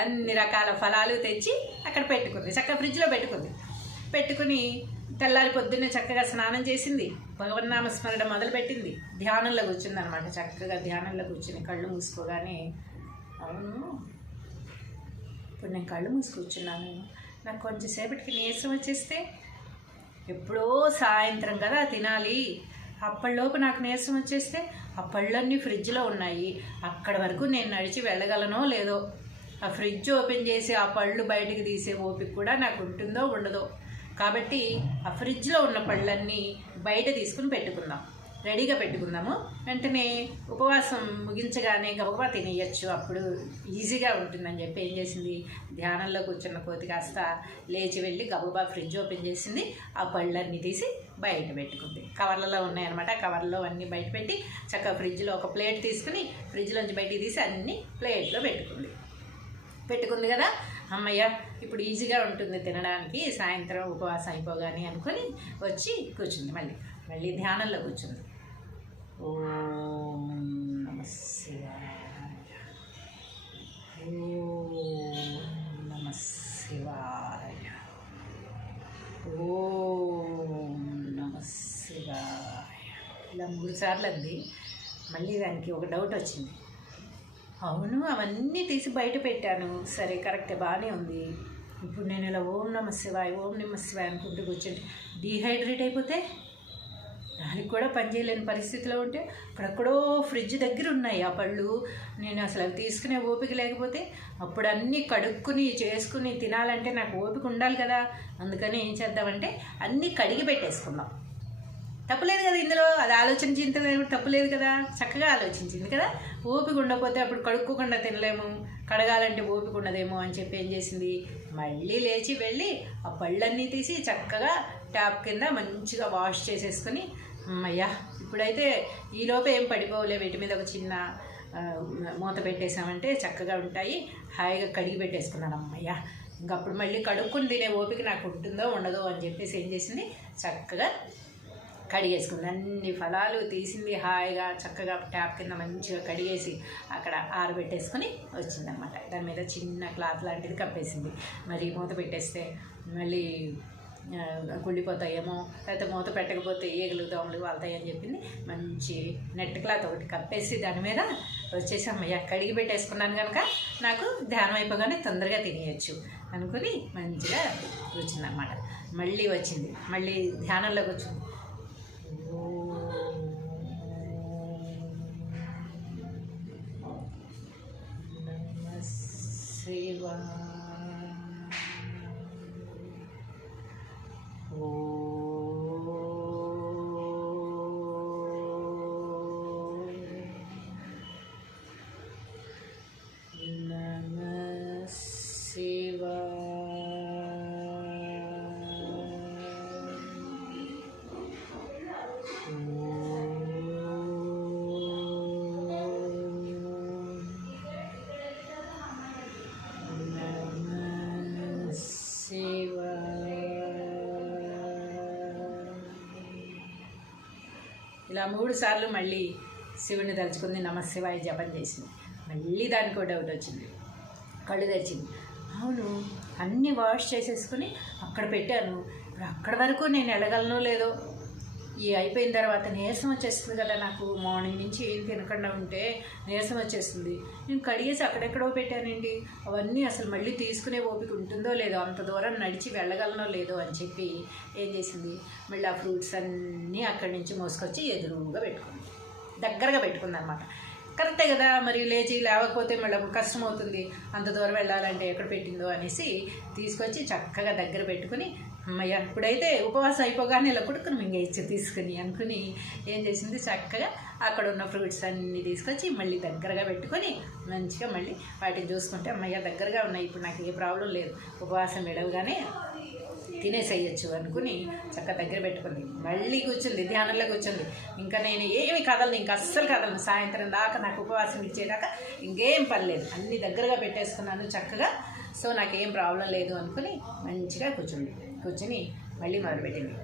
అన్ని రకాల ఫలాలు తెచ్చి అక్కడ పెట్టుకుంది, చక్కగా ఫ్రిడ్జ్లో పెట్టుకుని తెల్లారి పొద్దున్నే చక్కగా స్నానం చేసింది, భగవన్నామస్మరణ మొదలుపెట్టింది, ధ్యానంలో కూర్చుందనమాట. చక్కగా ధ్యానంలో కూర్చుని కళ్ళు మూసుకోగానే, అవును ఇప్పుడు నేను కళ్ళు మూసి కూర్చున్నాను, నాకు కొంచెంసేపటికి నీరసం వచ్చేస్తే, ఎప్పుడో సాయంత్రం కదా తినాలి, అప్పటిలోపు నాకు నీరసం వచ్చేస్తే ఆ పళ్ళన్నీ ఫ్రిడ్జ్లో ఉన్నాయి, అక్కడి వరకు నేను నడిచి వెళ్ళగలనో లేదో, ఆ ఫ్రిడ్జ్ ఓపెన్ చేసి ఆ పళ్ళు బయటికి తీసే ఓపిక కూడా నాకు ఉంటుందో ఉండదో, కాబట్టి ఆ ఫ్రిడ్జ్లో ఉన్న పళ్ళన్నీ బయట తీసుకుని రెడీగా పెట్టుకుందాము. వెంటనే ఉపవాసం ముగించగానే గబగబా తినేయచ్చు, అప్పుడు ఈజీగా ఉంటుందని చెప్పి ఏం చేసింది, ధ్యానంలో కూర్చున్న కోతి కాస్త లేచి వెళ్ళి గబగబా ఫ్రిడ్జ్ ఓపెన్ చేసింది, ఆ పళ్ళన్నీ తీసి బయట పెట్టుకుంది. కవర్లలో ఉన్నాయన్నమాట, కవర్లో అన్నీ బయట పెట్టి చక్కగా ఫ్రిడ్జ్లో ఒక ప్లేట్ తీసుకుని ఫ్రిడ్జ్లోంచి బయటికి తీసి అన్నీ ప్లేట్లో పెట్టుకుంది కదా. అమ్మయ్య ఇప్పుడు ఈజీగా ఉంటుంది తినడానికి, సాయంత్రం ఉపవాసం అయిపోగానే అనుకొని వచ్చి కూర్చుంది. మళ్ళీ ధ్యానంలో కూర్చుంది. ఓం నమః శివాయ, ఓం నమః శివాయ, ఓం నమః శివాయ, ఇలా 3 సార్లు అంది. మళ్ళీ దానికి ఒక డౌట్ వచ్చింది. అవును, అవన్నీ తీసి బయట పెట్టాను, సరే కరెక్టే, బాగానే ఉంది. ఇప్పుడు నేను ఇలా ఓం నమః శివాయ ఓం నమః శివాయ అనుకుంటూ కూర్చుంటే డీహైడ్రేట్ అయిపోతే దానికి కూడా పనిచేయలేని పరిస్థితిలో ఉంటే అక్కడెక్కడో ఫ్రిడ్జ్ దగ్గర ఉన్నాయి ఆ పళ్ళు. నేను అసలు అవి తీసుకునే ఓపిక లేకపోతే అప్పుడు అన్నీ కడుక్కుని చేసుకుని తినాలంటే నాకు ఓపిక ఉండాలి కదా. అందుకని ఏం చేద్దామంటే అన్నీ కడిగి పెట్టేసుకుందాం. తప్పులేదు కదా ఇందులో, అది ఆలోచించింది తప్పులేదు కదా, చక్కగా ఆలోచించింది కదా. ఓపిక ఉండకపోతే అప్పుడు కడుక్కోకుండా తినలేము, కడగాలంటే ఓపిక ఉండదేమో అని చెప్పి ఏం చేసింది, మళ్ళీ లేచి వెళ్ళి ఆ పళ్ళన్నీ తీసి చక్కగా ట్యాప్ కింద మంచిగా వాష్ చేసేసుకొని, అమ్మయ్యా ఇప్పుడైతే ఈలోపే ఏం పడిపోలే, వీటి మీద ఒక చిన్న మూత పెట్టేసామంటే చక్కగా ఉంటాయి, హాయిగా కడిగి పెట్టేసుకున్నాను. అమ్మయ్యా ఇంకా అప్పుడు మళ్ళీ కడుక్కుని తినే ఓపిక నాకు ఉంటుందో ఉండదో అని చెప్పేసి ఏం చేసింది, చక్కగా కడిగేసుకుంది. అన్ని ఫలాలు తీసింది, హాయిగా చక్కగా ట్యాప్ కింద మంచిగా కడిగేసి అక్కడ ఆరబెట్టేసుకొని వచ్చిందనమాట. దాని మీద చిన్న క్లాత్ లాంటిది కప్పేసింది. మరి మూత పెట్టేస్తే మళ్ళీ కుళ్ళిపోతాయేమో, లేకపోతే మూత పెట్టకపోతే ఈగలు దోమలు వాళ్తాయి అని చెప్పింది. మంచి నెట్ క్లాత్ ఒకటి కప్పేసి దాని మీద వచ్చేసి అమ్మయ్య కడిగి పెట్టేసుకున్నాను కనుక నాకు ధ్యానం అయిపోగానే తొందరగా తినేయచ్చు అనుకుని మంచిగా వచ్చిందన్నమాట. మళ్ళీ వచ్చింది, మళ్ళీ ధ్యానంలోకి వచ్చింది. శివా ఇలా 3 సార్లు మళ్ళీ శివుని తలుచుకుంది, నమశివాయ జపం చేసింది. మళ్ళీ దానికి డౌట్ వచ్చింది, కళ్ళు తెరిచింది. అవును, అన్నీ వాష్ చేసేసుకుని అక్కడ పెట్టాను, ఇప్పుడు అక్కడి వరకు నేను వెళ్ళగలనో లేదో, ఈ అయిపోయిన తర్వాత నీరసం వచ్చేస్తుంది కదా, నాకు మార్నింగ్ నుంచి ఏం తినకుండా ఉంటే నీరసం వచ్చేస్తుంది. నేను కడిగేసి అక్కడెక్కడో పెట్టానండి, అవన్నీ అసలు మళ్ళీ తీసుకునే ఓపిక ఉంటుందో లేదో, అంత దూరం నడిచి వెళ్ళగలనో లేదో అని చెప్పి ఏం చేసింది, మళ్ళీ ఆ ఫ్రూట్స్ అన్నీ అక్కడి నుంచి మోసుకొచ్చి ఎదురుగా పెట్టుకుంది, దగ్గరగా పెట్టుకుంది అనమాట. కరెక్టే కదా, మరి లేవకపోతే మళ్ళీ కష్టం అవుతుంది, అంత దూరం వెళ్ళాలంటే ఎక్కడ పెట్టిందో అనేసి తీసుకొచ్చి చక్కగా దగ్గర పెట్టుకుని, అమ్మయ్య ఇప్పుడైతే ఉపవాసం అయిపోగానే ఇలా కొడుకుని మింగేయచ్చు తీసుకుని అనుకుని ఏం చేసింది, చక్కగా అక్కడ ఉన్న ఫ్రూట్స్ అన్నీ తీసుకొచ్చి మళ్ళీ దగ్గరగా పెట్టుకొని మంచిగా మళ్ళీ వాటిని చూసుకుంటే అమ్మయ్య దగ్గరగా ఉన్నాయి, ఇప్పుడు నాకు ఏ ప్రాబ్లం లేదు, ఉపవాసం విడవగానే తినేసేయచ్చు అనుకుని చక్కగా దగ్గర పెట్టుకుంది. మళ్ళీ కూర్చుంది, ధ్యానంలో కూర్చుంది. ఇంకా నేను ఏమి కదలను, ఇంకా అస్సలు కదలను, సాయంత్రం దాకా నాకు ఉపవాసం ఇచ్చేదాకా ఇంకేం పని లేదు, అన్నీ దగ్గరగా పెట్టేసుకున్నాను చక్కగా, సో నాకేం ప్రాబ్లం లేదు అనుకుని మంచిగా కూర్చుని మళ్ళీ మొదలుపెట్టింది.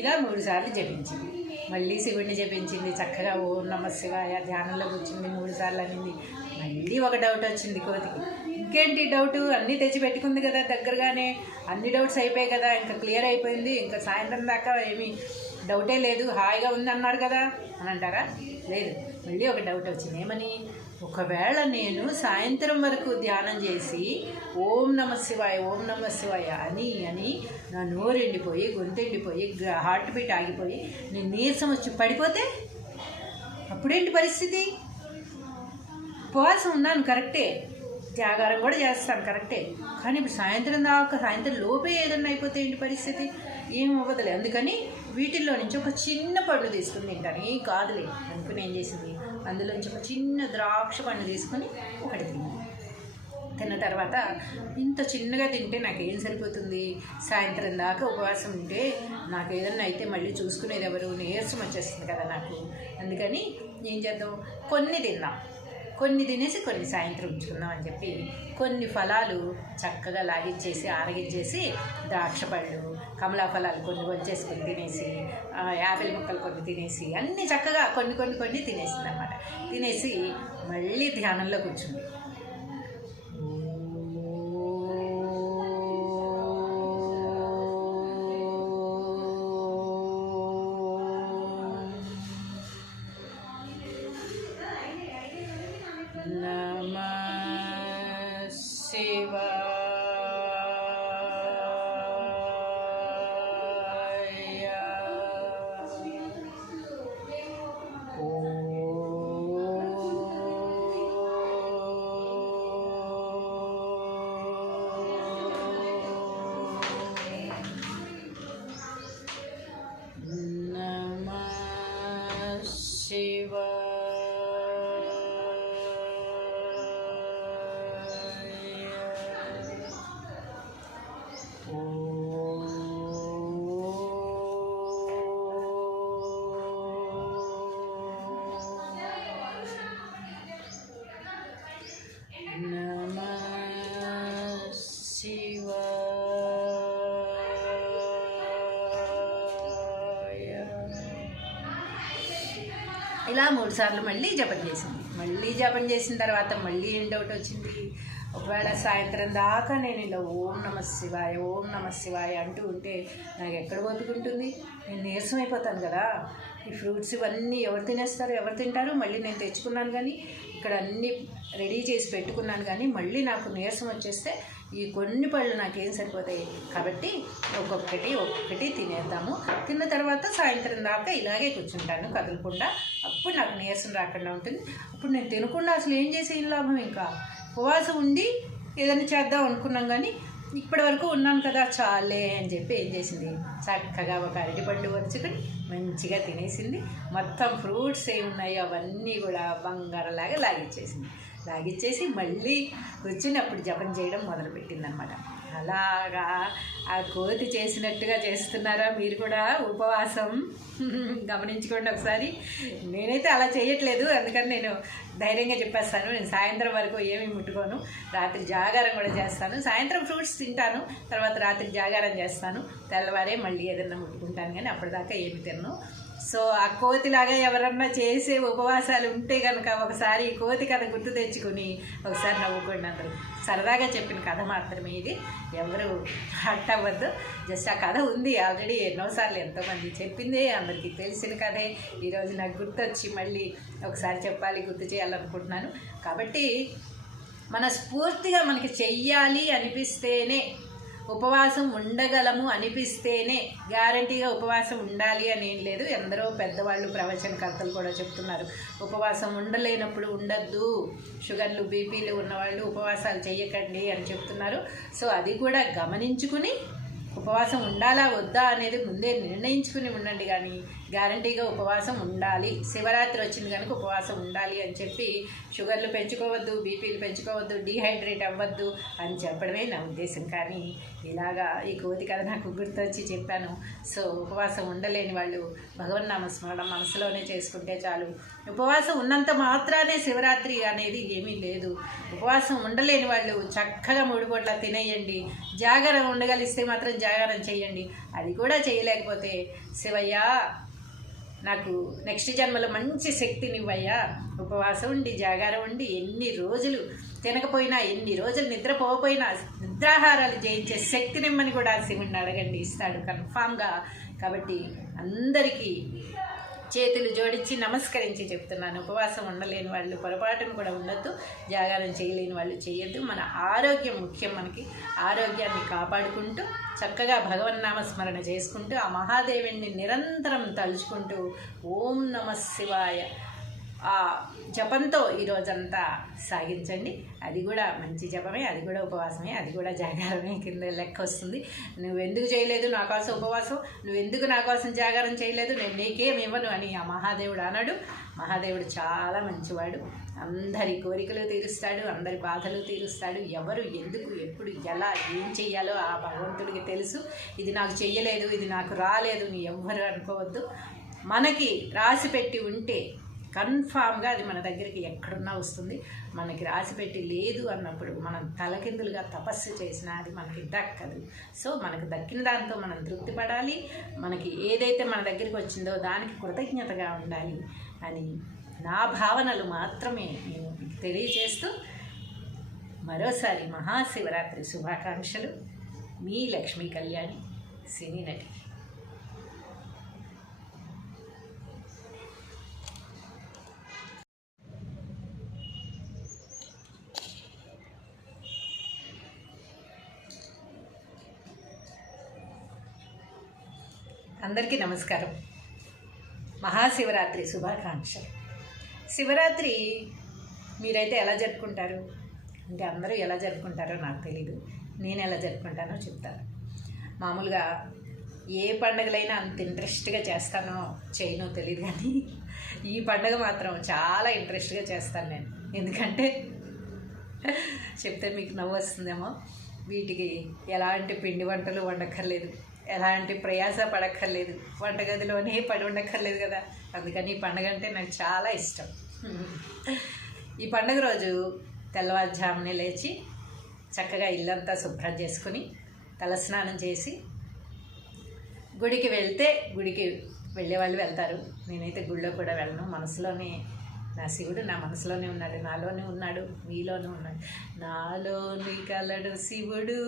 ఇలా 3 సార్లు జపించింది. మళ్ళీ శివుడిని జపించింది, చక్కగా ఓం నమః శివాయ ధ్యానంలో కూర్చుంది, 3 సార్లు అనింది. మళ్ళీ ఒక డౌట్ వచ్చింది కోతికి. ఇంకేంటి డౌటు, అన్నీ తెచ్చి పెట్టుకుంది కదా దగ్గరగానే, అన్ని డౌట్స్ అయిపోయాయి కదా, ఇంకా క్లియర్ అయిపోయింది, ఇంకా సాయంత్రం దాకా ఏమీ డౌటే లేదు, హాయిగా ఉంది అన్నారు కదా అని అంటారా? లేదు, మళ్ళీ ఒక డౌట్ వచ్చింది. ఏమని, ఒకవేళ నేను సాయంత్రం వరకు ధ్యానం చేసి ఓం నమః శివాయ అని నా నోరు ఎండిపోయి గొంతు ఎండిపోయి హార్ట్ బీట్ ఆగిపోయి నేను నీరసం వచ్చి పడిపోతే అప్పుడేంటి పరిస్థితి? ఉపవాసం ఉన్నాను కరెక్టే, జాగారం కూడా చేస్తాను కరెక్టే, కానీ ఇప్పుడు సాయంత్రం లోపే ఏదన్నా అయిపోతే ఏంటి పరిస్థితి, ఏం అవ్వదులే. అందుకని వీటిల్లో నుంచి ఒక చిన్న పండు తీసుకుని తింటాను. ఏం కాదులే అనుకుని ఏం చేసింది, అందులోంచి ఒక చిన్న ద్రాక్ష పండు తీసుకొని ఒకటి తిన్న తర్వాత ఇంత చిన్నగా తింటే నాకేం సరిపోతుంది, సాయంత్రం దాకా ఉపవాసం ఉంటే నాకు ఏదన్నా అయితే మళ్ళీ చూసుకునేది ఎవరు, నీరసం వచ్చేస్తుంది కదా నాకు. అందుకని ఏం చేద్దాం, కొన్ని తినేసి కొన్ని సాయంత్రం ఉంచుకుందాం అని చెప్పి కొన్ని ఫలాలు చక్కగా లాగించేసి ఆరగించేసి, ద్రాక్ష పళ్ళు, కమలా ఫలాలు కొన్ని వచ్చేసుకొని తినేసి, యాపిల్ ముక్కలు కొన్ని తినేసి, అన్నీ చక్కగా కొన్ని తినేసింది అన్నమాట. తినేసి మళ్ళీ ధ్యానంలో కూర్చుంది. ఇలా 3 సార్లు మళ్ళీ జపం చేసింది. మళ్ళీ జపం చేసిన తర్వాత మళ్ళీ ఏం డౌట్ వచ్చింది, ఒకవేళ సాయంత్రం దాకా నేను ఇలా ఓం నమః శివాయ అంటూ ఉంటే నాకు ఎక్కడ ఓపికంటుంది, నేను నీరసం అయిపోతాను కదా. ఈ ఫ్రూట్స్ ఇవన్నీ ఎవరు తింటారు, మళ్ళీ నేను తెచ్చుకున్నాను కానీ ఇక్కడ అన్నీ రెడీ చేసి పెట్టుకున్నాను కానీ మళ్ళీ నాకు నీరసం వచ్చేస్తే ఈ కొన్ని పళ్ళు నాకేం సరిపోతాయి. కాబట్టి ఒక్కొక్కటి తినేద్దాము. తిన్న తర్వాత సాయంత్రం దాకా ఇలాగే కూర్చుంటాను కదలకుండా. అప్పుడు నాకు నీరసం రాకుండా ఉంటుంది. అప్పుడు నేను తినకుండా అసలు ఏం చేసే లాభం, ఇంకా ఉపవాసం ఉండి ఏదైనా చేద్దాం అనుకున్నాం కానీ ఇప్పటి వరకు ఉన్నాను కదా చాలే అని చెప్పి ఏం చేసింది, చక్కగా ఒక అరటిపండు వరుచుకొని మంచిగా తినేసింది. మొత్తం ఫ్రూట్స్ ఏమున్నాయో అవన్నీ కూడా బంగారంలాగా లాగిచ్చేసి మళ్ళీ కూర్చుని అప్పుడు జపం చేయడం మొదలుపెట్టిందనమాట. అలాగా ఆ కోతి చేసినట్టుగా చేస్తున్నారా మీరు కూడా ఉపవాసం? గమనించుకోండి ఒకసారి. నేనైతే అలా చేయట్లేదు, అందుకని నేను ధైర్యంగా చెప్పేస్తాను. నేను సాయంత్రం వరకు ఏమీ ముట్టుకోను, రాత్రి జాగారం కూడా చేస్తాను. సాయంత్రం ఫ్రూట్స్ తింటాను, తర్వాత రాత్రి జాగారం చేస్తాను, తెల్లవారే మళ్ళీ ఏదన్నా ముట్టుకుంటాను, కానీ అప్పటిదాకా ఏమి తిన్ను. సో ఆ కోతిలాగా ఎవరన్నా చేసే ఉపవాసాలు ఉంటే కనుక ఒకసారి ఈ కోతి కథ గుర్తు తెచ్చుకుని ఒకసారి నవ్వుకోండి. అందరూ సరదాగా చెప్పిన కథ మాత్రమే ఇది, ఎవరు హట్ అవ్వద్దు. జస్ట్ ఆ కథ ఉంది ఆల్రెడీ ఎన్నోసార్లు ఎంతోమంది చెప్పిందే, అందరికీ తెలిసిన కథే. ఈరోజు నాకు గుర్తొచ్చి మళ్ళీ ఒకసారి గుర్తు చేయాలనుకుంటున్నాను. కాబట్టి మనస్ఫూర్తిగా మనకి చెయ్యాలి అనిపిస్తేనే, ఉపవాసం ఉండగలము అనిపిస్తేనే గ్యారంటీగా ఉపవాసం ఉండాలి అని ఏం లేదు. ఎందరో పెద్దవాళ్ళు ప్రవచనకర్తలు కూడా చెప్తున్నారు ఉపవాసం ఉండలేనప్పుడు ఉండద్దు, షుగర్లు బీపీలు ఉన్నవాళ్ళు ఉపవాసాలు చేయకండి అని చెప్తున్నారు. సో అది కూడా గమనించుకుని ఉపవాసం ఉండాలా వద్దా అనేది ముందే నిర్ణయించుకుని ఉండండి, కానీ గ్యారంటీగా ఉపవాసం ఉండాలి. శివరాత్రి వచ్చింది కనుక ఉపవాసం ఉండాలి అని చెప్పి షుగర్లు పెంచుకోవద్దు, బీపీలు పెంచుకోవద్దు, డీహైడ్రేట్ అవ్వద్దు అని చెప్పడమే నా ఉద్దేశం. కానీ ఇలాగా ఈ కోతి కథ నాకు గుర్తొచ్చి చెప్పాను. సో ఉపవాసం ఉండలేని వాళ్ళు భగవన్నామ స్మరణ మనసులోనే చేసుకుంటే చాలు. ఉపవాసం ఉన్నంత మాత్రానే శివరాత్రి అనేది ఏమీ లేదు. ఉపవాసం ఉండలేని వాళ్ళు చక్కగా 3 పూట్ల తినేయండి. జాగారం ఉండగలిస్తే మాత్రం జాగారం చేయండి. అది కూడా చేయలేకపోతే శివయ్య నాకు నెక్స్ట్ జన్మలో మంచి శక్తినివ్వయ్యా, ఉపవాసం ఉండి జాగారం ఉండి ఎన్ని రోజులు తినకపోయినా, ఎన్ని రోజులు నిద్రపోకపోయినా నిద్రాహారాలు జయించే శక్తినిమ్మని కూడా శివుణ్ణి అడగండి, ఇస్తాడు కన్ఫామ్గా. కాబట్టి అందరికీ చేతులు జోడించి నమస్కరించి చెప్తున్నాను, ఉపవాసం ఉండలేని వాళ్ళు పొరపాటును కూడా ఉండొద్దు, జాగారం చేయలేని వాళ్ళు చేయొద్దు. మన ఆరోగ్యం ముఖ్యం. మనకి ఆరోగ్యాన్ని కాపాడుకుంటూ చక్కగా భగవన్నామస్మరణ చేసుకుంటూ ఆ మహాదేవుణ్ణి నిరంతరం తలుచుకుంటూ ఓం నమః శివాయ ఆ జపంతో ఈరోజంతా సాగించండి. అది కూడా మంచి జపమే, అది కూడా ఉపవాసమే, అది కూడా జాగారమే కింద లెక్క వస్తుంది. నువ్వెందుకు చేయలేదు నా కోసం ఉపవాసం, నువ్వెందుకు నా కోసం జాగారం చేయలేదు, నేను నీకేం ఇవ్వను అని ఆ మహాదేవుడు అన్నాడు. మహాదేవుడు చాలా మంచివాడు, అందరి కోరికలు తీరుస్తాడు, అందరి బాధలు తీరుస్తాడు. ఎవరు ఎందుకు ఎప్పుడు ఎలా ఏం చెయ్యాలో ఆ భగవంతుడికి తెలుసు. ఇది నాకు చెయ్యలేదు, ఇది నాకు రాలేదు నీ ఎవ్వరు అనుకోవద్దు. మనకి రాసి పెట్టి ఉంటే కన్ఫామ్గా అది మన దగ్గరికి ఎక్కడున్నా వస్తుంది. మనకి రాసిపెట్టి లేదు అన్నప్పుడు మనం తలకిందులుగా తపస్సు చేసినా అది మనకి దక్కదు. సో మనకు దక్కిన దాంతో మనం తృప్తి పడాలి. మనకి ఏదైతే మన దగ్గరికి వచ్చిందో దానికి కృతజ్ఞతగా ఉండాలి అని నా భావనలు మాత్రమే నేను తెలియజేస్తూ మరోసారి మహాశివరాత్రి శుభాకాంక్షలు. మీ లక్ష్మీ కళ్యాణి, సినీ నటి. అందరికీ నమస్కారం. మహాశివరాత్రి శుభాకాంక్షలు. శివరాత్రి మీరైతే ఎలా జరుపుకుంటారు అంటే అందరూ ఎలా జరుపుకుంటారో నాకు తెలీదు. నేను ఎలా జరుపుకుంటానో చెప్తాను. మామూలుగా ఏ పండుగలైనా అంత ఇంట్రెస్ట్గా చేస్తానో చేయనో తెలియదు, కానీ ఈ పండుగ మాత్రం చాలా ఇంట్రెస్ట్గా చేస్తాను నేను. ఎందుకంటే చెప్తే మీకు నవ్వు వస్తుందేమో. వీటికి ఎలాంటి పిండి వంటలు వండక్కర్లేదు, ఎలాంటి ప్రయాస పడక్కర్లేదు, వంటగదిలోనే పడి ఉండక్కర్లేదు కదా. అందుకని ఈ పండుగ అంటే నాకు చాలా ఇష్టం. ఈ పండుగ రోజు తెల్లవారుజామునే లేచి చక్కగా ఇల్లంతా శుభ్రం చేసుకుని తలస్నానం చేసి గుడికి వెళ్తే గుడికి వెళ్ళే వాళ్ళు వెళ్తారు. నేనైతే గుడిలో కూడా వెళ్ళను. మనసులోనే నా శివుడు నా మనసులోనే ఉన్నాడు, నాలోనే ఉన్నాడు, మీలోనూ ఉన్నాడు. నాలోని కలడు శివుడు,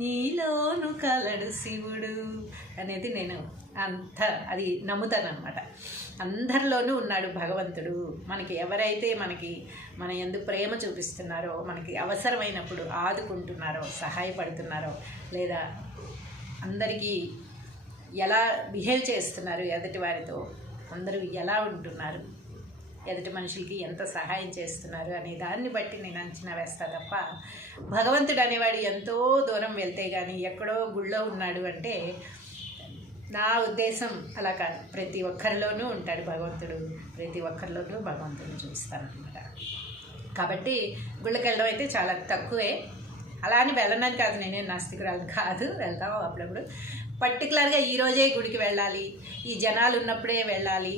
నీలోను కలడు శివుడు అనేది నేను అది నమ్ముతాను అనమాట. అందరిలోనూ ఉన్నాడు భగవంతుడు. మనకి ఎవరైతే మన యందు ప్రేమ చూపిస్తున్నారో, మనకి అవసరమైనప్పుడు ఆదుకుంటున్నారో, సహాయపడుతున్నారో, లేదా అందరికీ ఎలా బిహేవ్ చేస్తున్నారు, ఎదుటి వారితో అందరూ ఎలా ఉంటున్నారు, ఎదుటి మనుషులకి ఎంత సహాయం చేస్తున్నారు అనే దాన్ని బట్టి నేను అంచనా వేస్తా తప్ప భగవంతుడు అనేవాడు ఎంతో దూరం వెళ్తే కానీ ఎక్కడో గుళ్ళో ఉన్నాడు అంటే నా ఉద్దేశం అలా కాదు. ప్రతి ఒక్కరిలోనూ ఉంటాడు భగవంతుడు, ప్రతి ఒక్కరిలోనూ భగవంతుడిని చూపిస్తాను అనమాట. కాబట్టి గుళ్ళకి వెళ్ళడం అయితే చాలా తక్కువే. అలా అని వెళ్ళనని కాదు, నేనేం నాస్తికురాలు కాదు, వెళ్తాము అప్పుడప్పుడు. పర్టికులర్గా ఈరోజే గుడికి వెళ్ళాలి, ఈ జనాలు ఉన్నప్పుడే వెళ్ళాలి,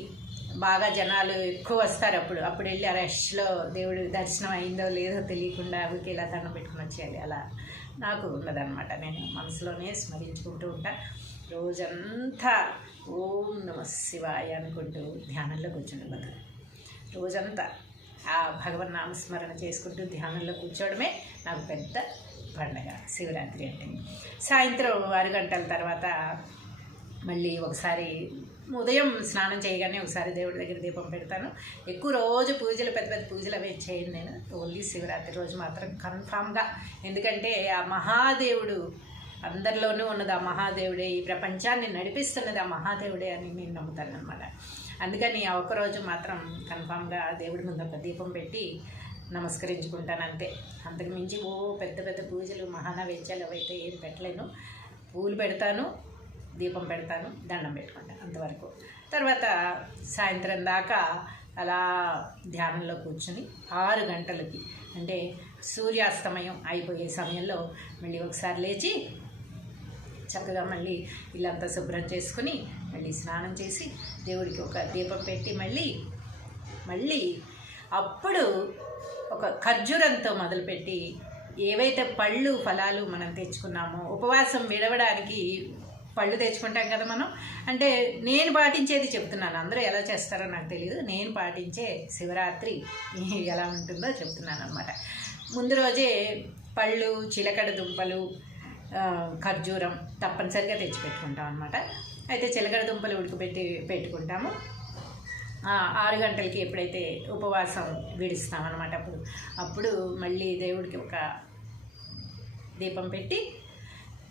బాగా జనాలు ఎక్కువ వస్తారు అప్పుడు వెళ్ళి ఆ రష్లో దేవుడి దర్శనం అయిందో లేదో తెలియకుండా ఊరికి ఇలా దండం పెట్టుకుని వచ్చేయాలి, అలా నాకు ఉన్నదన్నమాట. నేను మనసులోనే స్మరించుకుంటూ ఉంటా. రోజంతా ఓం నమ శివాయ అనుకుంటూ ధ్యానంలో కూర్చుండబోదు. రోజంతా ఆ భగవన్ నామస్మరణ చేసుకుంటూ ధ్యానంలో కూర్చోవడమే నాకు పెద్ద పండగ శివరాత్రి అంటే. సాయంత్రం 6 గంటల తర్వాత మళ్ళీ ఒకసారి ఉదయం స్నానం చేయగానే ఒకసారి దేవుడి దగ్గర దీపం పెడతాను. ఎక్కువ రోజు పూజలు పెద్ద పెద్ద పూజలు అవి చేయను నేను. ఓన్లీ శివరాత్రి రోజు మాత్రం కన్ఫామ్గా. ఎందుకంటే ఆ మహాదేవుడు అందరిలోనూ ఉన్నది ఆ మహాదేవుడే, ఈ ప్రపంచాన్ని నడిపిస్తున్నది ఆ మహాదేవుడే అని నేను నమ్ముతాను అనమాట. అందుకని ఆ ఒక్కరోజు మాత్రం కన్ఫామ్గా దేవుడి ముందు ఒక దీపం పెట్టి నమస్కరించుకుంటాను అంతే. అంతకు మించి పెద్ద పెద్ద పూజలు మహానైవేద్యాలు అవైతే ఏం పెట్టలేను. పూలు పెడతాను, దీపం పెడతాను, దండం పెట్టుకుంటాను, అంతవరకు. తర్వాత సాయంత్రం దాకా అలా ధ్యానంలో కూర్చుని 6 గంటలకి అంటే సూర్యాస్తమయం అయిపోయే సమయంలో మళ్ళీ ఒకసారి లేచి చక్కగా మళ్ళీ ఇల్లంతా శుభ్రం చేసుకుని మళ్ళీ స్నానం చేసి దేవుడికి ఒక దీపం పెట్టి మళ్ళీ అప్పుడు ఒక ఖర్జూరంతో మొదలుపెట్టి ఏవైతే పళ్ళు ఫలాలు మనం తెచ్చుకున్నామో, ఉపవాసం విడవడానికి పళ్ళు తెచ్చుకుంటాం కదా మనం. అంటే నేను పాటించేది చెప్తున్నాను, అందరూ ఎలా చేస్తారో నాకు తెలియదు. నేను పాటించే శివరాత్రి ఎలా ఉంటుందో చెప్తున్నాను అనమాట. ముందు రోజే పళ్ళు, చిలకడ దుంపలు, ఖర్జూరం తప్పనిసరిగా తెచ్చిపెట్టుకుంటాం అనమాట. అయితే చిలకడ దుంపలు పెట్టుకుంటాము 6 గంటలకి ఎప్పుడైతే ఉపవాసం విడుస్తాం అనమాట. అప్పుడు మళ్ళీ దేవుడికి ఒక దీపం పెట్టి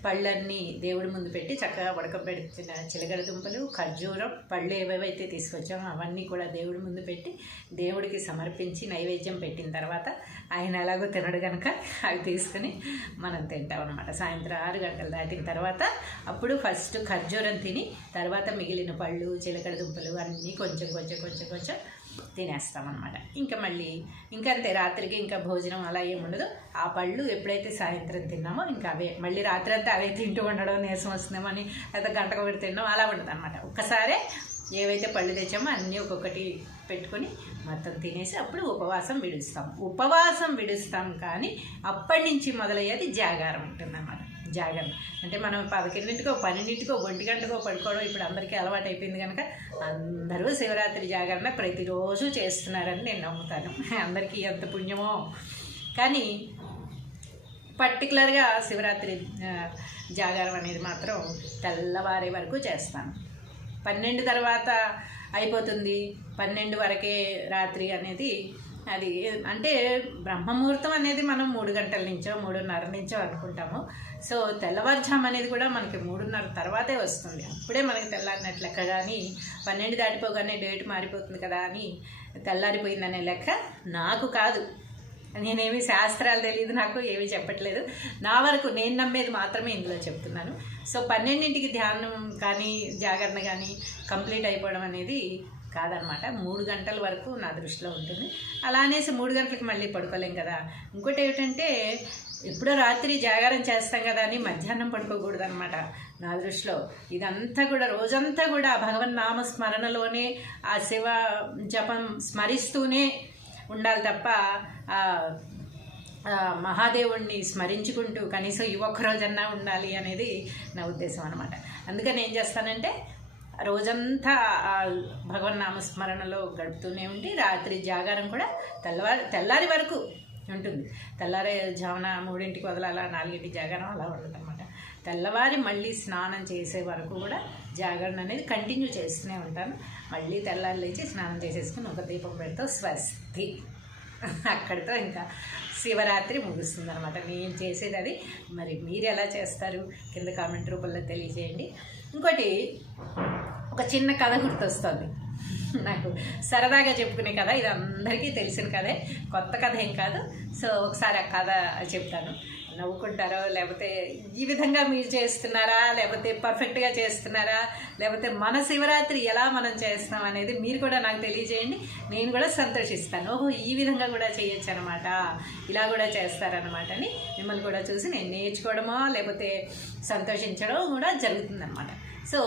పళ్ళన్నీ దేవుడి ముందు పెట్టి చక్కగా ఉడకబెట్టిన చిలకడ దుంపలు, ఖర్జూరం, పళ్ళు ఏవేవైతే తీసుకొచ్చామో అవన్నీ కూడా దేవుడి ముందు పెట్టి దేవుడికి సమర్పించి నైవేద్యం పెట్టిన తర్వాత ఆయన ఎలాగో తినడు కనుక అవి తీసుకుని మనం తింటాం అనమాట. సాయంత్రం 6 గంటలు దాటిన తర్వాత అప్పుడు ఫస్ట్ ఖర్జూరం తిని తర్వాత మిగిలిన పళ్ళు, చిలకడ దుంపలు అన్నీ కొంచెం కొంచెం కొంచెం కొంచెం తినేస్తామన్నమాట. ఇంకా మళ్ళీ ఇంకంతే, రాత్రికి ఇంకా భోజనం అలా ఏముండదు. ఆ పళ్ళు ఎప్పుడైతే సాయంత్రం తిన్నామో ఇంకా అవే మళ్ళీ రాత్రి అంతా అవే తింటూ ఉండడం, నీరసం వస్తుందేమో అని లేదా గంటకు ఒకటి తినడం అలా ఉండదు అనమాట. ఒక్కసారే ఏవైతే పళ్ళు తెచ్చామో అన్నీ ఒక్కొక్కటి పెట్టుకొని మొత్తం తినేసి అప్పుడు ఉపవాసం విడుస్తాం. కానీ అప్పటి నుంచి మొదలయ్యేది జాగారం ఉంటుందన్నమాట. జాగరణ అంటే మనం 11ంటికో 12ంటికో 1 గంటకో పడుకోవడం ఇప్పుడు అందరికీ అలవాటు అయిపోయింది కనుక అందరూ శివరాత్రి జాగరణ ప్రతిరోజు చేస్తున్నారని నేను నమ్ముతాను. అందరికీ ఎంత పుణ్యమో. కానీ పర్టికులర్గా శివరాత్రి జాగారం అనేది మాత్రం తెల్లవారే వరకు చేస్తాను. 12 తర్వాత అయిపోతుంది, 12 వరకే రాత్రి అనేది అది అంటే బ్రహ్మముహూర్తం అనేది మనం 3 గంటల నుంచో 3:30 నుంచో అనుకుంటాము. సో తెల్లవారుజాము అనేది కూడా మనకి 3:30 తర్వాతే వస్తుంది. అప్పుడే మనకి తెల్లారినట్లు లెక్క. కానీ 12 దాటిపోగానే డేట్ మారిపోతుంది కదా అని తెల్లారిపోయిందనే లెక్క నాకు కాదు. నేనేమి శాస్త్రాలు తెలియదు, నాకు ఏమీ చెప్పట్లేదు. నా వరకు నేను నమ్మేది మాత్రమే ఇందులో చెప్తున్నాను. సో 12ంటికి ధ్యానం కానీ జాగరణ కానీ కంప్లీట్ అయిపోవడం అనేది కాదనమాట. 3 గంటల వరకు నా దృష్టిలో ఉంటుంది. అలా అనేసి 3 గంటలకు మళ్ళీ పడుకోలేం కదా. ఇంకోటి ఏమిటంటే ఎప్పుడో రాత్రి జాగారం చేస్తాం కదా అని మధ్యాహ్నం పడుకోకూడదు అనమాట నా దృష్టిలో. ఇదంతా కూడా రోజంతా కూడా భగవన్నామ స్మరణలోనే ఆ శివ జపం స్మరిస్తూనే ఉండాలి తప్ప మహాదేవుణ్ణి స్మరించుకుంటూ కనీసం ఈ ఒక్కరోజన్నా ఉండాలి అనేది నా ఉద్దేశం అనమాట. అందుకని ఏం చేస్తానంటే రోజంతా భగవన్నామస్మరణలో గడుపుతూనే ఉండి రాత్రి జాగారం కూడా తెల్లారి వరకు ఉంటుంది. తెల్లారే జామున 3ంటికి వదలాల, 4ంటికి జాగారం అలా ఉంటుంది అనమాట. తెల్లవారి మళ్ళీ స్నానం చేసే వరకు కూడా జాగరణ అనేది కంటిన్యూ చేస్తూనే ఉంటాను. మళ్ళీ తెల్లారి లేచి స్నానం చేసేసుకుని ఒక దీపం పెడతాం, స్వస్తి. అక్కడితో ఇంకా శివరాత్రి ముగుస్తుంది అనమాట. నేను చేసేది అది. మరి మీరు ఎలా చేస్తారు కింద కామెంట్ రూపంలో తెలియజేయండి. ఇంకోటి ఒక చిన్న కథ గుర్తొస్తుంది నాకు, సరదాగా చెప్పుకునే కథ. ఇది అందరికీ తెలిసిన కథే, కొత్త కథ ఏం కాదు. సో ఒకసారి ఆ కథ చెప్తాను, నవ్వుకుంటారో లేకపోతే ఈ విధంగా మీరు చేస్తున్నారా లేకపోతే పర్ఫెక్ట్గా చేస్తున్నారా లేకపోతే మన శివరాత్రి ఎలా మనం చేస్తాం అనేది మీరు కూడా నాకు తెలియజేయండి. నేను కూడా సంతోషిస్తాను. ఓహో ఈ విధంగా కూడా చేయొచ్చు అనమాట, ఇలా కూడా చేస్తారనమాట అని మిమ్మల్ని కూడా చూసి నేను నేర్చుకోవడమో లేకపోతే సంతోషించడం కూడా జరుగుతుందన్నమాట. సో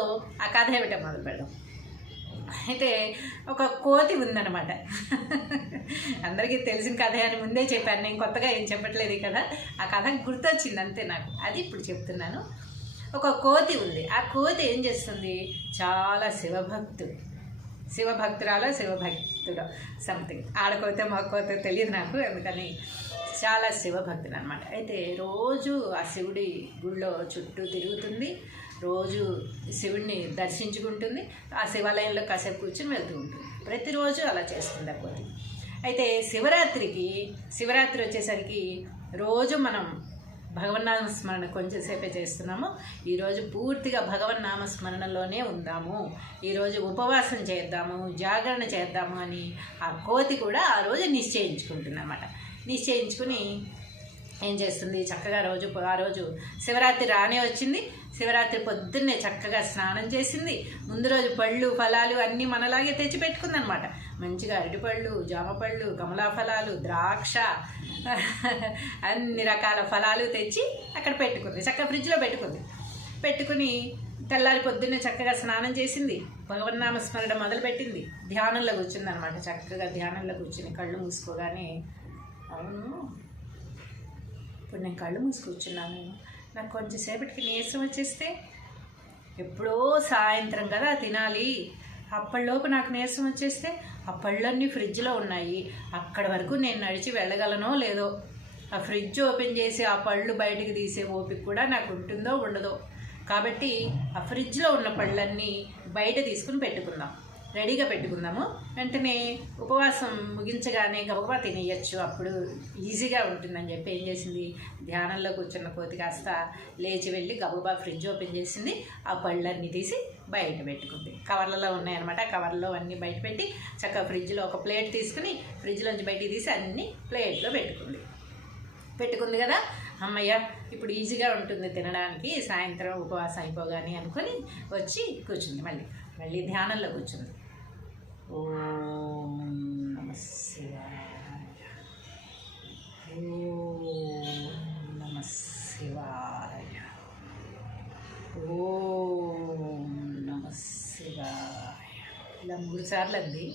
ఆ కథ ఏమిటో మొదలు పెడదాం. అయితే ఒక కోతి ఉందన్నమాట. అందరికీ తెలిసిన కథ అని ముందే చెప్పాను, నేను కొత్తగా ఏం చెప్పట్లేదు ఈ కథ. ఆ కథ గుర్తొచ్చింది అంతే నాకు, అది ఇప్పుడు చెప్తున్నాను. ఒక కోతి ఉంది. ఆ కోతి ఏం చేస్తుంది, చాలా శివభక్తురాలో శివభక్తుడు సంథింగ్, ఆడకోతే మాకోతే తెలియదు నాకు, అందుకని చాలా శివభక్తుడు అనమాట. అయితే రోజు ఆ శివుడి గుళ్ళో చుట్టూ తిరుగుతుంది, రోజు శివుడిని దర్శించుకుంటుంది, ఆ శివాలయంలో కాసేపు కూర్చొని వెళ్తూ ఉంటుంది. ప్రతిరోజు అలా చేస్తుంది ఆ కోతి. అయితే శివరాత్రి వచ్చేసరికి రోజు మనం భగవన్నామస్మరణ కొంచెంసేపే చేస్తున్నాము. ఈరోజు పూర్తిగా భగవన్నామస్మరణలోనే ఉందాము, ఈరోజు ఉపవాసం చేద్దాము, జాగరణ చేద్దాము అని ఆ కోతి కూడా ఆ రోజు నిశ్చయించుకుంటుంది అన్నమాట. నిశ్చయించుకుని ఏం చేస్తుంది, చక్కగా ఆ రోజు శివరాత్రి రానే వచ్చింది. శివరాత్రి పొద్దున్నే చక్కగా స్నానం చేసింది. ముందు రోజు పళ్ళు ఫలాలు అన్నీ మనలాగే తెచ్చి పెట్టుకుందనమాట. మంచిగా అరటిపళ్ళు, జామపళ్ళు, కమలా ఫలాలు, ద్రాక్ష, అన్ని రకాల ఫలాలు తెచ్చి అక్కడ పెట్టుకుంది, చక్కగా ఫ్రిడ్జ్లో పెట్టుకుని తెల్లారి పొద్దున్నే చక్కగా స్నానం చేసింది, భగవన్నామస్మరణ మొదలుపెట్టింది, ధ్యానంలో కూర్చుంది అనమాట. చక్కగా ధ్యానంలో కూర్చుని కళ్ళు మూసుకోగానే, అవును ఇప్పుడు నేను కళ్ళు మూసి కూర్చున్నాను, నాకు కొంచెంసేపటికి నీరసం వచ్చేస్తే, ఎప్పుడో సాయంత్రం కదా తినాలి, అప్పటిలోపు నాకు నీరసం వచ్చేస్తే ఆ పళ్ళన్నీ ఫ్రిడ్జ్లో ఉన్నాయి, అక్కడి వరకు నేను నడిచి వెళ్ళగలనో లేదో, ఆ ఫ్రిడ్జ్ ఓపెన్ చేసి ఆ పళ్ళు బయటికి తీసే ఓపిక కూడా నాకు ఉంటుందో ఉండదో, కాబట్టి ఆ ఫ్రిడ్జ్లో ఉన్న పళ్ళన్నీ బయట తీసుకుని పెట్టుకుందాం, రెడీగా పెట్టుకుందాము. వెంటనే ఉపవాసం ముగించగానే గబగబా తినేయచ్చు, అప్పుడు ఈజీగా ఉంటుందని చెప్పి ఏం చేసింది, ధ్యానంలో కూర్చున్న కోతి కాస్త లేచి వెళ్ళి గబగబా ఫ్రిడ్జ్ ఓపెన్ చేసింది. ఆ పళ్ళన్నీ తీసి బయట పెట్టుకుంది. కవర్లలో ఉన్నాయన్నమాట. కవర్లో అన్నీ బయట పెట్టి చక్కగా ఫ్రిడ్జ్లో ఒక ప్లేట్ తీసుకుని ఫ్రిడ్జ్లోంచి బయటికి తీసి అన్నీ ప్లేట్లో పెట్టుకుంది కదా. అమ్మయ్య, ఇప్పుడు ఈజీగా ఉంటుంది తినడానికి, సాయంత్రం ఉపవాసం అయిపోగానే అనుకొని వచ్చి కూర్చుంది. మళ్ళీ ధ్యానంలో కూర్చుంది. ఓం నమః శివాయ, ఓం నమః శివాయ, ఓం నమః శివాయ. ఇలా 3 సార్లు అంది.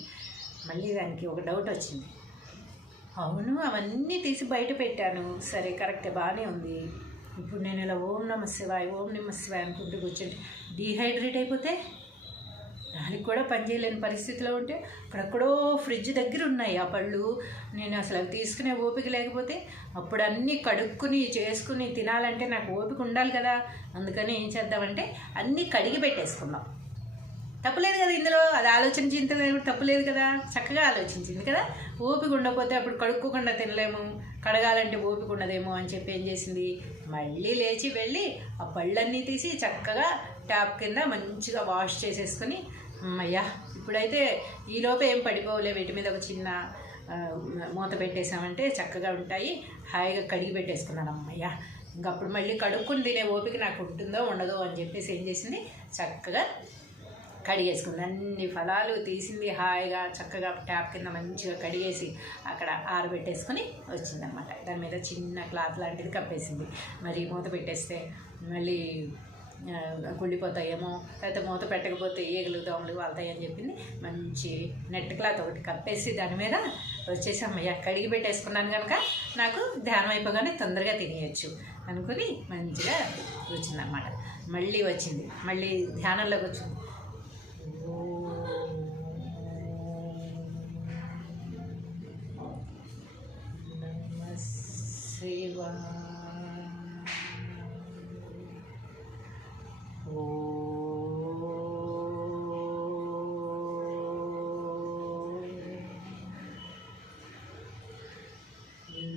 మళ్ళీ దానికి ఒక డౌట్ వచ్చింది. అవును, అవన్నీ తీసి బయట పెట్టాను, సరే కరెక్టే, బాగానే ఉంది. ఇప్పుడు నేను ఇలా ఓం నమః శివాయ, ఓం నమః శివాయ అనుకుంటూ కూర్చొని డీహైడ్రేట్ అయిపోతే, దానికి కూడా పనిచేయలేని పరిస్థితిలో ఉంటే, అక్కడెక్కడో ఫ్రిడ్జ్ దగ్గర ఉన్నాయి ఆ పళ్ళు, నేను అసలు అవి తీసుకునే ఓపిక లేకపోతే, అప్పుడు అన్నీ కడుక్కుని చేసుకుని తినాలంటే నాకు ఓపిక ఉండాలి కదా. అందుకని ఏం చేద్దామంటే అన్నీ కడిగి పెట్టేసుకుందాం. తప్పులేదు కదా ఇందులో, అది ఆలోచించింది తప్పులేదు కదా, చక్కగా ఆలోచించింది కదా. ఓపిక ఉండకపోతే అప్పుడు కడుక్కోకుండా తినలేము, కడగాలంటే ఓపిక ఉండదేమో అని చెప్పి ఏం చేసింది, మళ్ళీ లేచి వెళ్ళి ఆ పళ్ళన్నీ తీసి చక్కగా ట్యాప్ కింద మంచిగా వాష్ చేసేసుకొని, అమ్మయ్యా ఇప్పుడైతే ఈలోపే ఏం పడిపోలే, వీటి మీద ఒక చిన్న మూత పెట్టేసామంటే చక్కగా ఉంటాయి, హాయిగా కడిగి పెట్టేసుకున్నాను. అమ్మయ్యా, ఇంకా అప్పుడు మళ్ళీ కడుక్కుని తినే ఓపిక నాకు ఉంటుందో ఉండదో అని చెప్పేసి ఏం చేసింది, చక్కగా కడిగేసుకుంది. అన్ని ఫలాలు తీసింది, హాయిగా చక్కగా ట్యాప్ కింద మంచిగా కడిగేసి అక్కడ ఆరబెట్టేసుకొని వచ్చిందనమాట. దాని మీద చిన్న క్లాత్ లాంటిది కప్పేసింది. మరి మూత పెట్టేస్తే మళ్ళీ కుళ్ళిపోతాయేమో, లేకపోతే మూత పెట్టకపోతే ఈగలు దోమలు వాళ్తాయని చెప్పింది. మంచి నెట్ క్లాత్ ఒకటి కప్పేసి దాని మీద వచ్చేసి, అమ్మయ్య కడిగి పెట్టేసుకున్నాను కనుక నాకు ధ్యానం అయిపోగానే తొందరగా తినేయచ్చు అనుకుని మంచిగా కూర్చుందన్నమాట. మళ్ళీ వచ్చింది, మళ్ళీ ధ్యానంలోకి వచ్చింది. నమః శివాయ,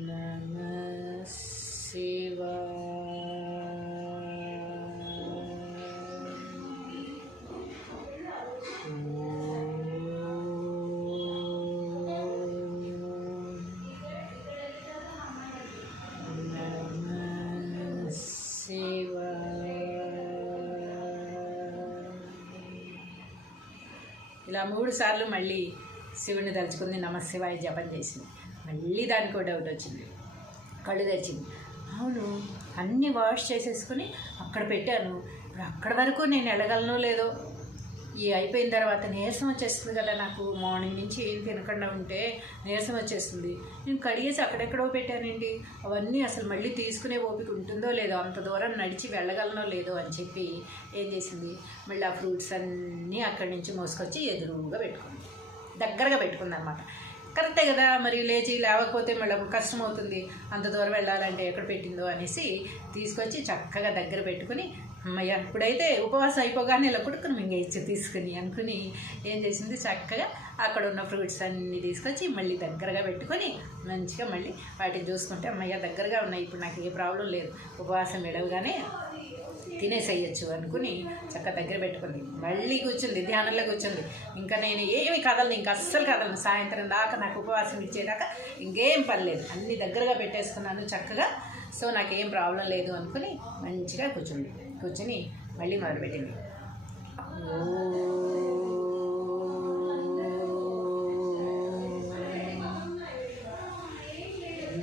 నమః శివాయ, ఇలా 3 సార్లు మళ్ళీ శివుని తలుచుకుంది, నమః శివాయ జపం చేసింది. మళ్ళీ దానికి డౌట్ వచ్చింది, కళ్ళు తెరిచింది. అవును, అన్నీ వాష్ చేసేసుకుని అక్కడ పెట్టాను, ఇప్పుడు అక్కడ వరకు నేను వెళ్ళగలనో లేదో, ఈ అయిపోయిన తర్వాత నీరసం వచ్చేస్తుంది కదా, నాకు మార్నింగ్ నుంచి ఏం తినకుండా ఉంటే నీరసం వచ్చేస్తుంది. నేను కడిగేసి అక్కడెక్కడో పెట్టానండి, అవన్నీ అసలు మళ్ళీ తీసుకునే ఓపిక ఉంటుందో లేదో, అంత దూరం నడిచి వెళ్ళగలనో లేదో అని చెప్పి ఏం చేసింది, మళ్ళీ ఆ ఫ్రూట్స్ అన్నీ అక్కడి నుంచి మోసుకొచ్చి ఎదురుగా పెట్టుకుంది, దగ్గరగా పెట్టుకుంది అనమాట. కరెక్టే కదా, మరి లేచి లేవకపోతే మళ్ళీ కష్టం అవుతుంది, అంత దూరం వెళ్ళాలంటే ఎక్కడ పెట్టిందో అనేసి తీసుకొచ్చి చక్కగా దగ్గర పెట్టుకుని, అమ్మయ్య ఇప్పుడైతే ఉపవాసం అయిపోగానే ఇలా పుట్టుకుని మింగేయచ్చు తీసుకుని అనుకుని ఏం చేసింది, చక్కగా అక్కడ ఉన్న ఫ్రూట్స్ అన్నీ తీసుకొచ్చి మళ్ళీ దగ్గరగా పెట్టుకొని మంచిగా మళ్ళీ వాటిని చూసుకుంటే, అమ్మయ్య దగ్గరగా ఉన్నాయి, ఇప్పుడు నాకు ఏ ప్రాబ్లం లేదు, ఉపవాసం విడవగానే తినేసేయచ్చు అనుకుని చక్కగా దగ్గర పెట్టుకుంది. మళ్ళీ కూర్చుంది, ధ్యానంలో కూర్చుంది. ఇంకా నేను ఏమి కదలను, ఇంకా అస్సలు కదలను, సాయంత్రం దాకా నాకు ఉపవాసం ఇచ్చేదాకా ఇంకేం పని లేదు, అన్నీ దగ్గరగా పెట్టేసుకున్నాను చక్కగా, సో నాకేం ప్రాబ్లం లేదు అనుకుని మంచిగా కూర్చుని మళ్ళీ మొదలుపెట్టింది.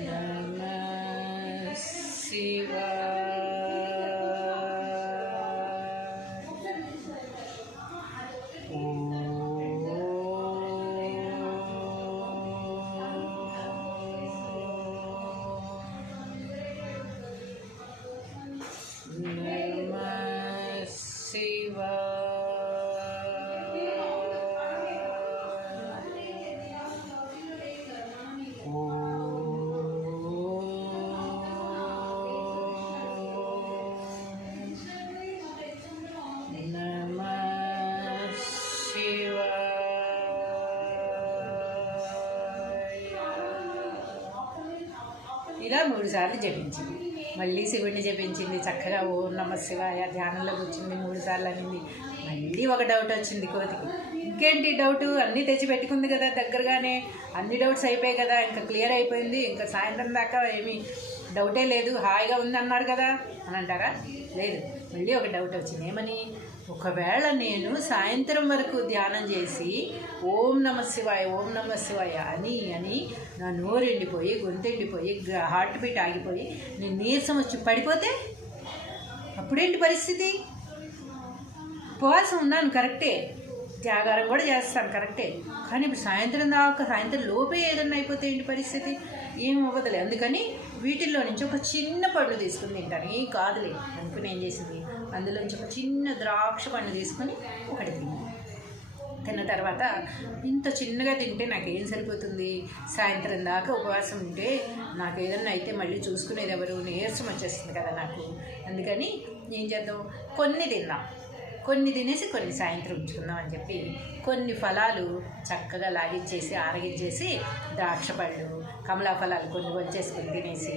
నమః శివాయ, నమః శివాయ, గట్టిగా 3 సార్లు జపించింది. మళ్ళీ శివుడిని జపించింది, చక్కగా ఓం నమ శివాయ ధ్యానంలో కూర్చుంది, 3 సార్లు అనింది. మళ్ళీ ఒక డౌట్ వచ్చింది కోతికి. ఇంకేంటి డౌటు, అన్నీ తెచ్చి పెట్టుకుంది కదా దగ్గరగానే, అన్ని డౌట్స్ అయిపోయాయి కదా, ఇంకా క్లియర్ అయిపోయింది, ఇంకా సాయంత్రం దాకా ఏమీ డౌటే లేదు, హాయిగా ఉంది అన్నాడు కదా అని అంటారా? లేదు, మళ్ళీ ఒక డౌట్ వచ్చింది. ఏమని? ఒకవేళ నేను సాయంత్రం వరకు ధ్యానం చేసి ఓం నమ శివాయ ఓం నమ శివాయ అని అని నా నోరు ఎండిపోయి, గొంతు ఎండిపోయి, హార్ట్ బీట్ ఆగిపోయి, నేను నీరసం వచ్చి పడిపోతే అప్పుడేంటి పరిస్థితి? ఉపవాసం ఉన్నాను కరెక్టే, త్యాగారం కూడా చేస్తాను కరెక్టే, కానీ ఇప్పుడు సాయంత్రం లోపే ఏదన్నా అయిపోతే ఏంటి పరిస్థితి? ఏం అవ్వదులే. అందుకని వీటిల్లో నుంచి ఒక చిన్న పండు తీసుకుని తింటాను, ఏం కాదులే అనుకుని ఏం చేసింది, అందులోంచి ఒక చిన్న ద్రాక్ష పండు తీసుకొని ఒకటి తిన్న తర్వాత, ఇంత చిన్నగా తింటే నాకేం సరిపోతుంది, సాయంత్రం దాకా ఉపవాసం ఉంటే నాకు ఏదన్నా అయితే మళ్ళీ చూసుకునేది ఎవరు, నీరసం వచ్చేస్తుంది కదా నాకు. అందుకని ఏం చేద్దాం, కొన్ని తినేసి కొన్ని సాయంత్రం ఉంచుకుందాం అని చెప్పి కొన్ని ఫలాలు చక్కగా లాగించేసి ఆరగించేసి, ద్రాక్ష పళ్ళు, కమలా ఫలాలు కొన్ని వచ్చేసుకొని తినేసి,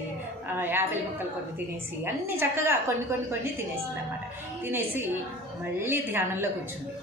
యాపిల్ ముక్కలు కొన్ని తినేసి, అన్నీ చక్కగా కొన్ని తినేసింది అన్నమాట. తినేసి మళ్ళీ ధ్యానంలో కూర్చుంది.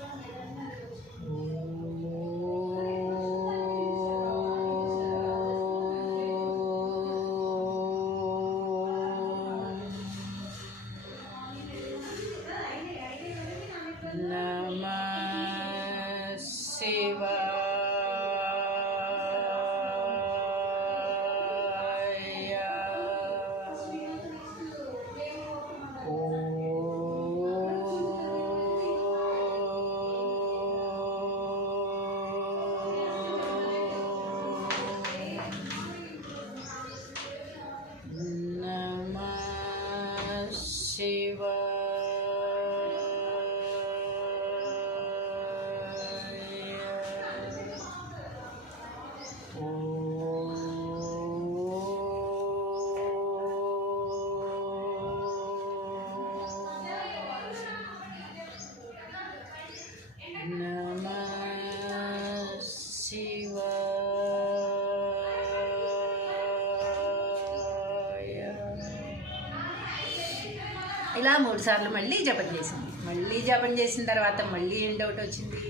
ఇలా 3 సార్లు మళ్ళీ జపం చేసింది. మళ్ళీ జపం చేసిన తర్వాత మళ్ళీ ఏం డౌట్ వచ్చింది,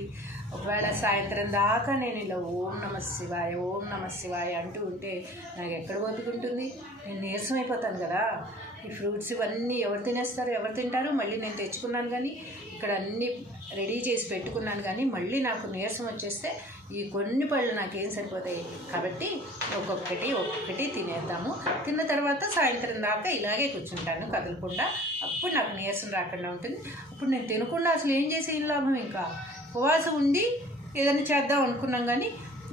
ఒకవేళ సాయంత్రం దాకా నేను ఇలా ఓం నమ శివాయ అంటూ ఉంటే నాకు ఎక్కడ ఓపికంటుంది, నేను నీరసం అయిపోతాను కదా. ఈ ఫ్రూట్స్ ఇవన్నీ ఎవరు తినేస్తారు, ఎవరు తింటారు? మళ్ళీ నేను తెచ్చుకున్నాను కానీ, ఇక్కడ అన్నీ రెడీ చేసి పెట్టుకున్నాను కానీ, మళ్ళీ నాకు నీరసం వచ్చేస్తే ఈ కొన్ని పళ్ళు నాకేం సరిపోతాయి. కాబట్టి ఒక్కొక్కటి తినేద్దాము. తిన్న తర్వాత సాయంత్రం దాకా ఇలాగే కూర్చుంటాను కదలకుండా, అప్పుడు నాకు నీరసం రాకుండా ఉంటుంది. అప్పుడు నేను తినకుండా అసలు ఏం చేసే లాభం? ఇంకా ఉపవాసం ఉండి ఏదైనా చేద్దాం అనుకున్నాం కానీ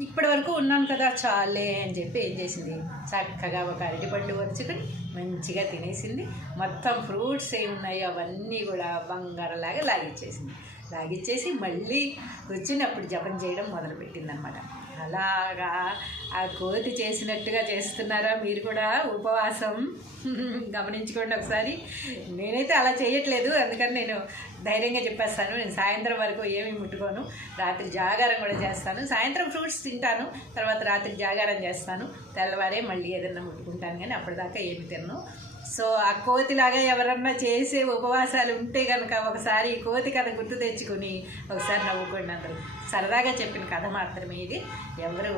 ఇప్పటి వరకు ఉన్నాను కదా చాలే అని చెప్పి ఏం చేసింది, చక్కగా ఒక అరటిపండు వరుచుకొని మంచిగా తినేసింది. మొత్తం ఫ్రూట్స్ ఏమున్నాయో అవన్నీ కూడా బంగారంలాగా లాగిచ్చేసి మళ్ళీ కూర్చుని అప్పుడు జపం చేయడం మొదలుపెట్టిందనమాట. అలాగా ఆ కోతి చేసినట్టుగా చేస్తున్నారా మీరు కూడా ఉపవాసం? గమనించుకోండి ఒకసారి. నేనైతే అలా చేయట్లేదు, అందుకని నేను ధైర్యంగా చెప్పేస్తాను. నేను సాయంత్రం వరకు ఏమీ ముట్టుకోను, రాత్రి జాగారం కూడా చేస్తాను. సాయంత్రం ఫ్రూట్స్ తింటాను, తర్వాత రాత్రి జాగారం చేస్తాను, తెల్లవారే మళ్ళీ ఏదన్నా ముట్టుకుంటాను, కానీ అప్పటిదాకా ఏమి తిన్నాను. సో ఆ కోతిలాగా ఎవరన్నా చేసే ఉపవాసాలు ఉంటే కనుక ఒకసారి ఈ కోతి కథ గుర్తు తెచ్చుకుని ఒకసారి నవ్వుకోండి. అందరూ సరదాగా చెప్పిన కథ మాత్రమే ఇది, ఎవరు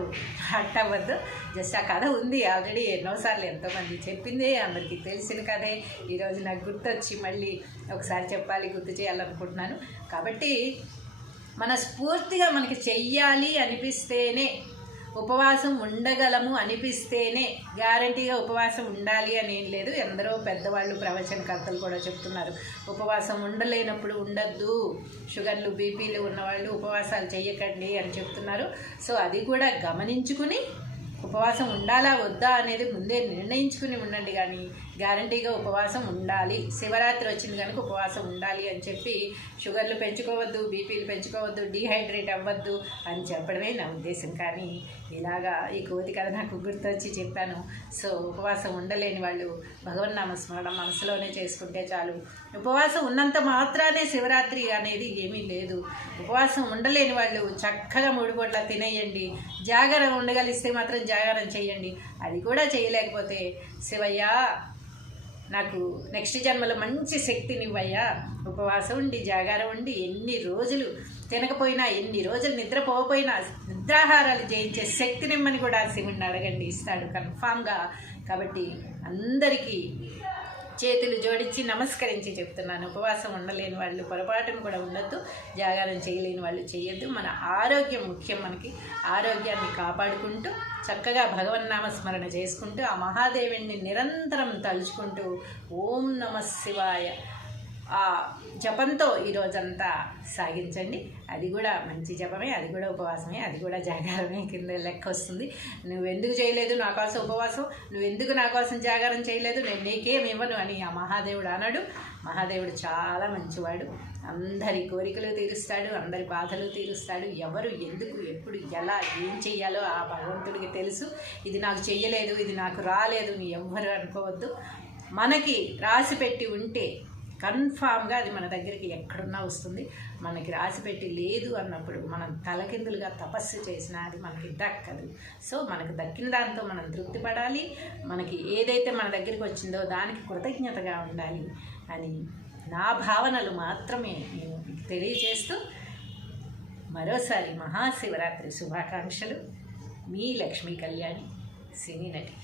హట్ అవ్వద్దు. జస్ట్ ఆ కథ ఉంది ఆల్రెడీ ఎన్నోసార్లు ఎంతోమంది చెప్పిందే, అందరికీ తెలిసిన కథే. ఈరోజు నాకు గుర్తొచ్చి మళ్ళీ ఒకసారి గుర్తు చేయాలనుకుంటున్నాను. కాబట్టి మనస్ఫూర్తిగా మనకి చెయ్యాలి అనిపిస్తేనే, ఉపవాసం ఉండగలము అనిపిస్తేనే గ్యారంటీగా ఉపవాసం ఉండాలి అని ఏం లేదు. ఎందరో పెద్దవాళ్ళు ప్రవచనకర్తలు కూడా చెప్తున్నారు, ఉపవాసం ఉండలేనప్పుడు ఉండద్దు, షుగర్లు బీపీలు ఉన్నవాళ్ళు ఉపవాసాలు చెయ్యకండి అని చెప్తున్నారు. సో అది కూడా గమనించుకుని ఉపవాసం ఉండాలా వద్దా అనేది ముందే నిర్ణయించుకుని ఉండండి, కానీ గ్యారంటీగా ఉపవాసం ఉండాలి. శివరాత్రి వచ్చింది కనుక ఉపవాసం ఉండాలి అని చెప్పి షుగర్లు పెంచుకోవద్దు, బీపీలు పెంచుకోవద్దు, డీహైడ్రేట్ అవ్వద్దు అని చెప్పడమే నా ఉద్దేశం. కానీ ఇలాగా ఈ కోతి కథ నాకు గుర్తొచ్చి చెప్పాను. సో ఉపవాసం ఉండలేని వాళ్ళు భగవన్నామ స్మరణ మనసులోనే చేసుకుంటే చాలు. ఉపవాసం ఉన్నంత మాత్రానే శివరాత్రి అనేది ఏమీ లేదు. ఉపవాసం ఉండలేని వాళ్ళు చక్కగా 3 పూట్ల తినేయండి, జాగారం ఉండగలిస్తే మాత్రం జాగారం చేయండి. అది కూడా చేయలేకపోతే శివయ్య నాకు నెక్స్ట్ జన్మలో మంచి శక్తినివ్వయ్యా, ఉపవాసం ఉండి జాగారం ఉండి ఎన్ని రోజులు తినకపోయినా ఎన్ని రోజులు నిద్రపోకపోయినా నిద్రాహారాలు జయించే శక్తినిమ్మని కూడా శివుణ్ణి అడగండి, ఇస్తాడు కన్ఫామ్గా. కాబట్టి అందరికీ చేతులు జోడించి నమస్కరించి చెప్తున్నాను, ఉపవాసం ఉండలేని వాళ్ళు పొరపాటును కూడా ఉండొద్దు, జాగారం చేయలేని వాళ్ళు చేయొద్దు. మన ఆరోగ్యం ముఖ్యం. మనకి ఆరోగ్యాన్ని కాపాడుకుంటూ చక్కగా భగవన్నామ స్మరణ చేసుకుంటూ ఆ మహాదేవుణ్ణి నిరంతరం తలుచుకుంటూ ఓం నమః శివాయ ఆ జపంతో ఈరోజంతా సాగించండి. అది కూడా మంచి జపమే, అది కూడా ఉపవాసమే, అది కూడా జాగారమే కింద లెక్క వస్తుంది. నువ్వెందుకు చేయలేదు నా కోసం ఉపవాసం, నువ్వెందుకు నా కోసం జాగారం చేయలేదు, నేను నీకేం ఇవ్వను అని ఆ మహాదేవుడు అన్నాడు. మహాదేవుడు చాలా మంచివాడు, అందరి కోరికలు తీరుస్తాడు, అందరి బాధలు తీరుస్తాడు. ఎవరు ఎందుకు ఎప్పుడు ఎలా ఏం చెయ్యాలో ఆ భగవంతుడికి తెలుసు. ఇది నాకు చెయ్యలేదు, ఇది నాకు రాలేదు అని ఎవ్వరు అనుకోవద్దు. మనకి రాసి పెట్టి ఉంటే కన్ఫామ్గా అది మన దగ్గరికి ఎక్కడున్నా వస్తుంది. మనకి రాసిపెట్టి లేదు అన్నప్పుడు మనం తలకిందులుగా తపస్సు చేసినా అది మనకి దక్కదు. సో మనకు దక్కిన దాంతో మనం తృప్తి పడాలి. మనకి ఏదైతే మన దగ్గరికి వచ్చిందో దానికి కృతజ్ఞతగా ఉండాలి అని నా భావనలు మాత్రమే నేను మీకు తెలియజేస్తూ మరోసారి మహాశివరాత్రి శుభాకాంక్షలు. మీ లక్ష్మీ కళ్యాణి, సినీ నటి.